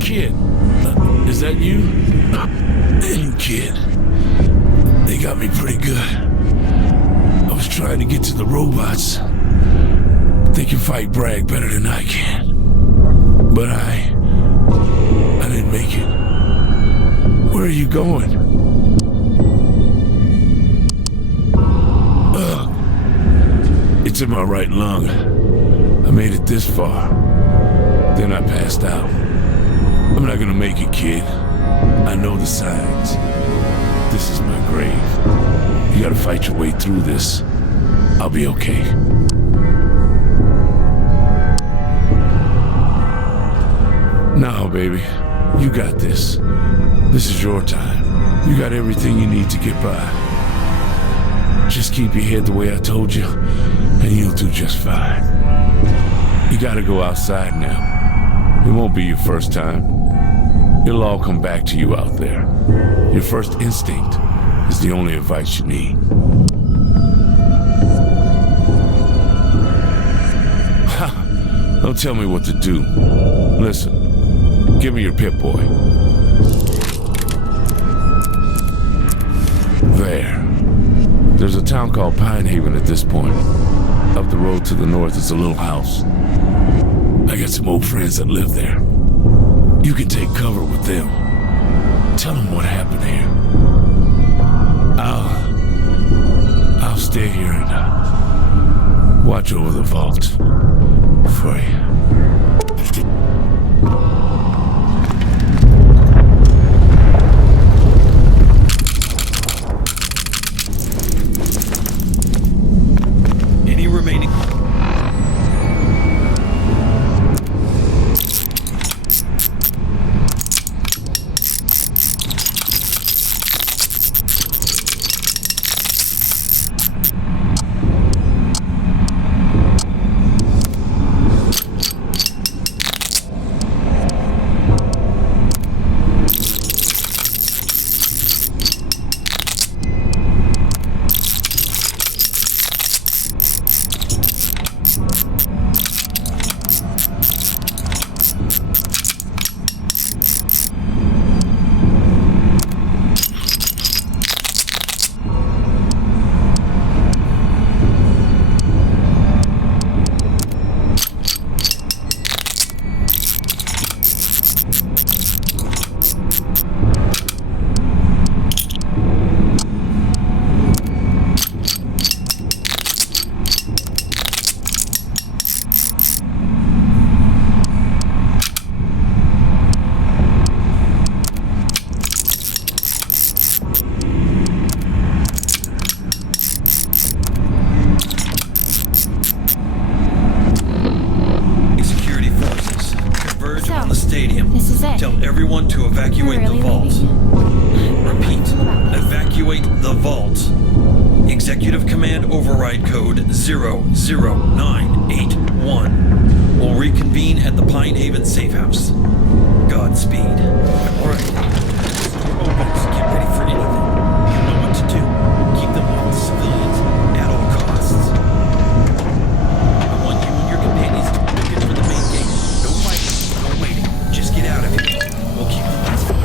Kid, is that you? Hey, kid. They got me pretty good. I was trying to get to the robots. They can fight Bragg better than I can. But I didn't make it. Where are you going? Ugh. It's in my right lung. I made it this far. Then I passed out. I'm not gonna make it, kid. I know the signs. This is my grave. You gotta fight your way through this. I'll be okay. No, baby. You got this. This is your time. You got everything you need to get by. Just keep your head the way I told you, and you'll do just fine. You gotta go outside now. It won't be your first time. It'll all come back to you out there. Your first instinct is the only advice you need. Don't tell me what to do. Listen, give me your Pip-Boy. There. There's a town called Pine Haven at this point. Up the road to the north is a little house. I got some old friends that live there. You can take cover with them. Tell them what happened here. I'll stay here and watch over the vault for you. Any remaining... Tell everyone to evacuate the vault. Repeat, evacuate the vault. Executive Command Override Code 00981. We'll reconvene at the Pine Haven Safe House. Godspeed. All right. Opens, get ready for anything. You know what to do. Keep them off the civilians at all costs. I want you and your companions to book it for the main gate. No fighting, no waiting. Just get out of here. We'll keep the lights on.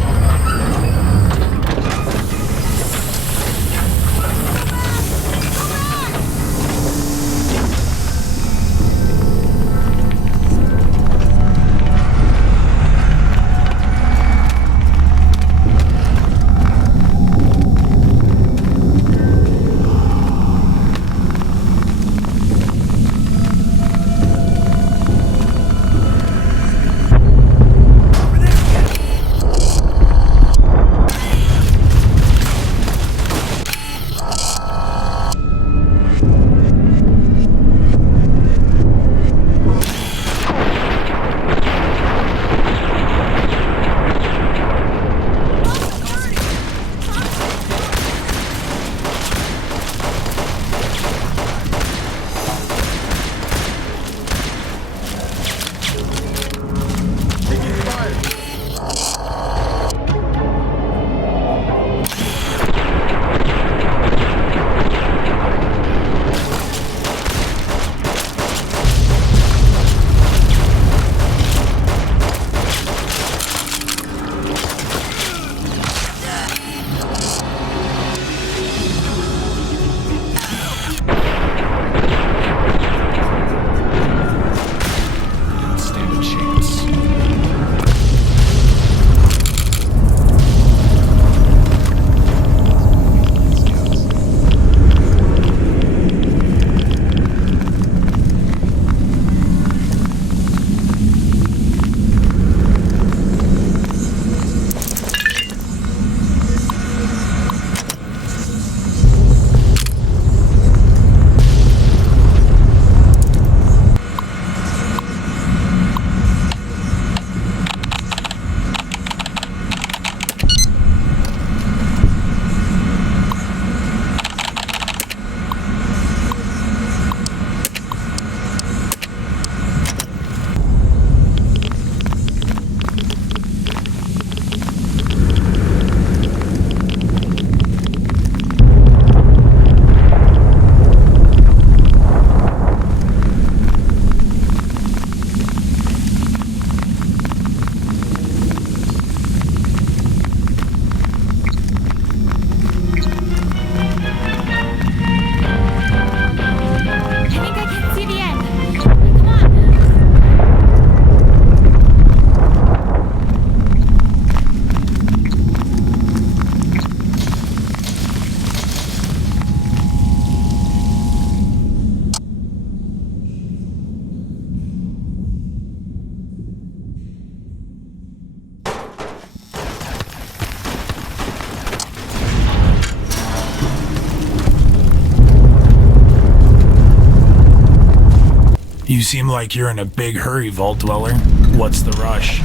You seem like you're in a big hurry, Vault Dweller. What's the rush?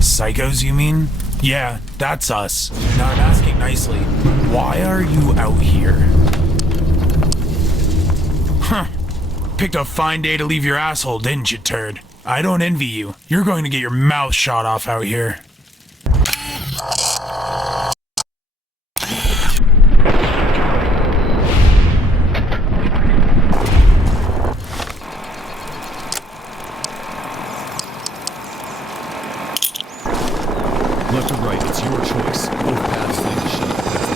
Psychos, you mean? Yeah, that's us. Now I'm asking nicely, why are you out here? Huh. Picked a fine day to leave your asshole, didn't you, turd? I don't envy you. You're going to get your mouth shot off out here. Left or right, it's your choice. Both paths lead to shut past the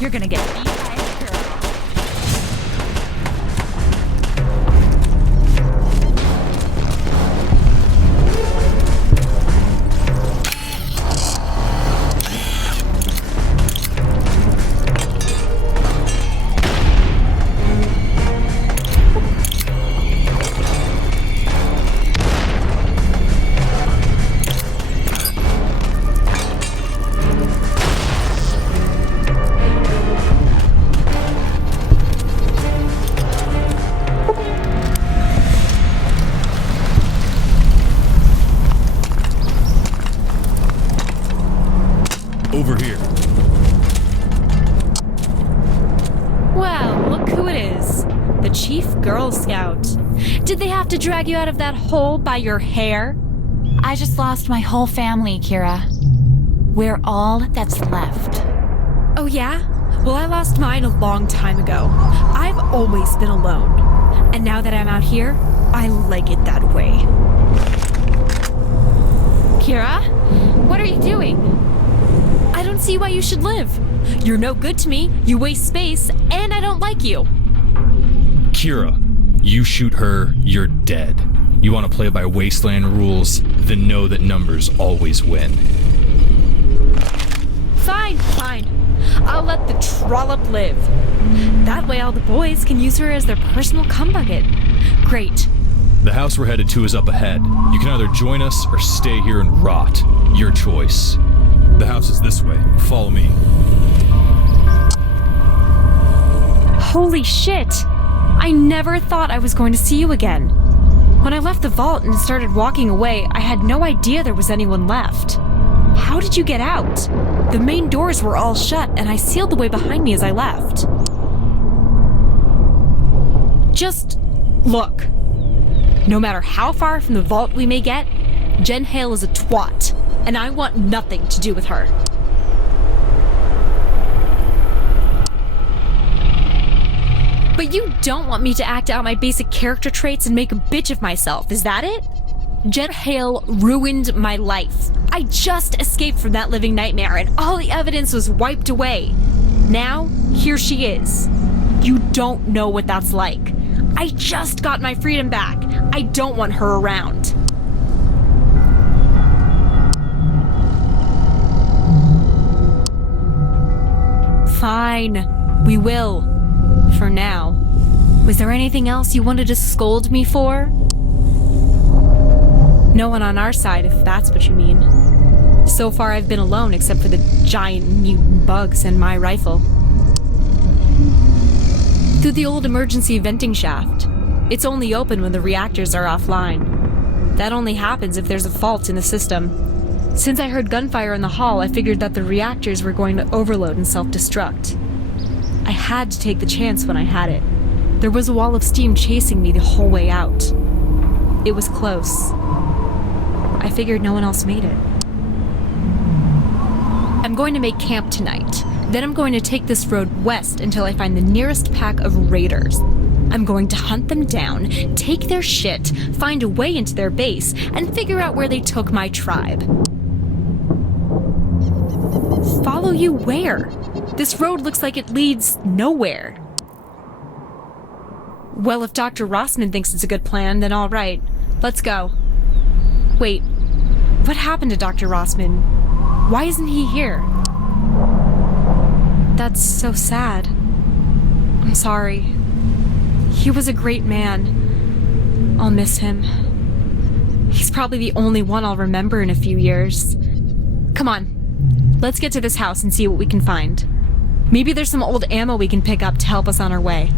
You're gonna get beat by a girl. Over here. Well, look who it is. The Chief Girl Scout. Did they have to drag you out of that hole by your hair? I just lost my whole family, Kira. We're all that's left. Oh yeah? Well, I lost mine a long time ago. I've always been alone. And now that I'm out here, I like it that way. Kira? What are you doing? I don't see why you should live. You're no good to me, you waste space, and I don't like you. Kira, you shoot her, you're dead. You want to play by wasteland rules, then know that numbers always win. Fine. I'll let the trollop live. That way all the boys can use her as their personal cum bucket. Great. The house we're headed to is up ahead. You can either join us or stay here and rot. Your choice. The house is this way. Follow me. Holy shit! I never thought I was going to see you again. When I left the vault and started walking away, I had no idea there was anyone left. How did you get out? The main doors were all shut, and I sealed the way behind me as I left. Just look. No matter how far from the vault we may get, Jen Hale is a twat, and I want nothing to do with her. But you don't want me to act out my basic character traits and make a bitch of myself, is that it? Jen Hale ruined my life. I just escaped from that living nightmare and all the evidence was wiped away. Now, here she is. You don't know what that's like. I just got my freedom back. I don't want her around. Fine, we will. For now. Was there anything else you wanted to scold me for? No one on our side, if that's what you mean. So far I've been alone except for the giant mutant bugs and my rifle. Through the old emergency venting shaft. It's only open when the reactors are offline. That only happens if there's a fault in the system. Since I heard gunfire in the hall, I figured that the reactors were going to overload and self-destruct. I had to take the chance when I had it. There was a wall of steam chasing me the whole way out. It was close. I figured no one else made it. I'm going to make camp tonight. Then I'm going to take this road west until I find the nearest pack of raiders. I'm going to hunt them down, take their shit, find a way into their base, and figure out where they took my tribe. Follow you where? This road looks like it leads nowhere. Well, if Dr. Rossman thinks it's a good plan, then all right. Let's go. Wait, what happened to Dr. Rossman? Why isn't he here? That's so sad. I'm sorry. He was a great man. I'll miss him. He's probably the only one I'll remember in a few years. Come on, let's get to this house and see what we can find. Maybe there's some old ammo we can pick up to help us on our way.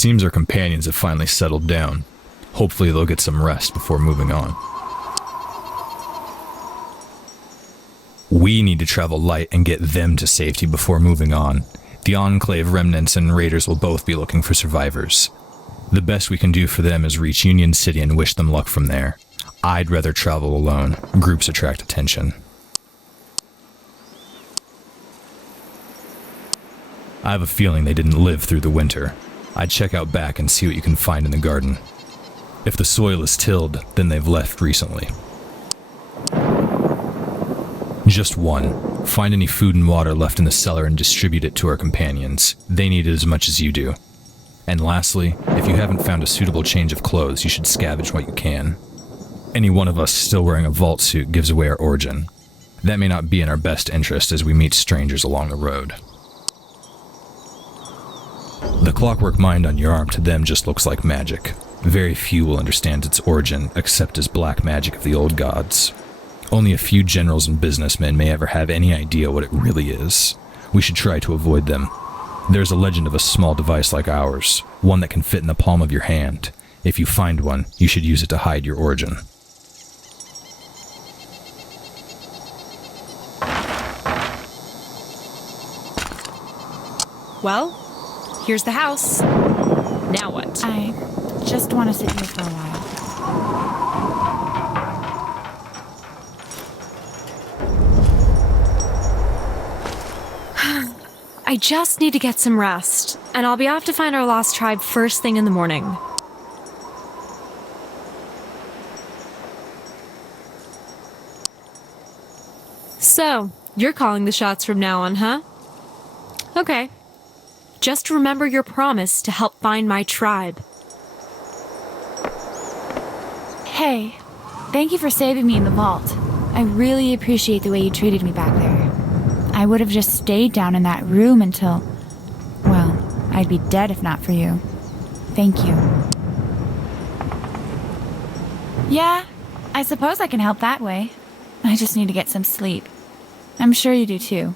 seems our companions have finally settled down. Hopefully they'll get some rest before moving on. We need to travel light and get them to safety before moving on. The Enclave remnants and raiders will both be looking for survivors. The best we can do for them is reach Union City and wish them luck from there. I'd rather travel alone. Groups attract attention. I have a feeling they didn't live through the winter. I'd check out back and see what you can find in the garden. If the soil is tilled, then they've left recently. Just one. Find any food and water left in the cellar and distribute it to our companions. They need it as much as you do. And lastly, if you haven't found a suitable change of clothes, you should scavenge what you can. Any one of us still wearing a vault suit gives away our origin. That may not be in our best interest as we meet strangers along the road. The clockwork mind on your arm to them just looks like magic. Very few will understand its origin except as black magic of the old gods. Only a few generals and businessmen may ever have any idea what it really is. We should try to avoid them. There's a legend of a small device like ours, one that can fit in the palm of your hand. If you find one, you should use it to hide your origin. Well, here's the house. Now what? I just want to sit here for a while. I just need to get some rest, and I'll be off to find our lost tribe first thing in the morning. So, you're calling the shots from now on, huh? Okay. Just remember your promise to help find my tribe. Hey, thank you for saving me in the vault. I really appreciate the way you treated me back there. I would have just stayed down in that room until... well, I'd be dead if not for you. Thank you. Yeah, I suppose I can help that way. I just need to get some sleep. I'm sure you do too.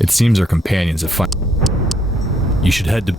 It seems our companions have found... You should head to...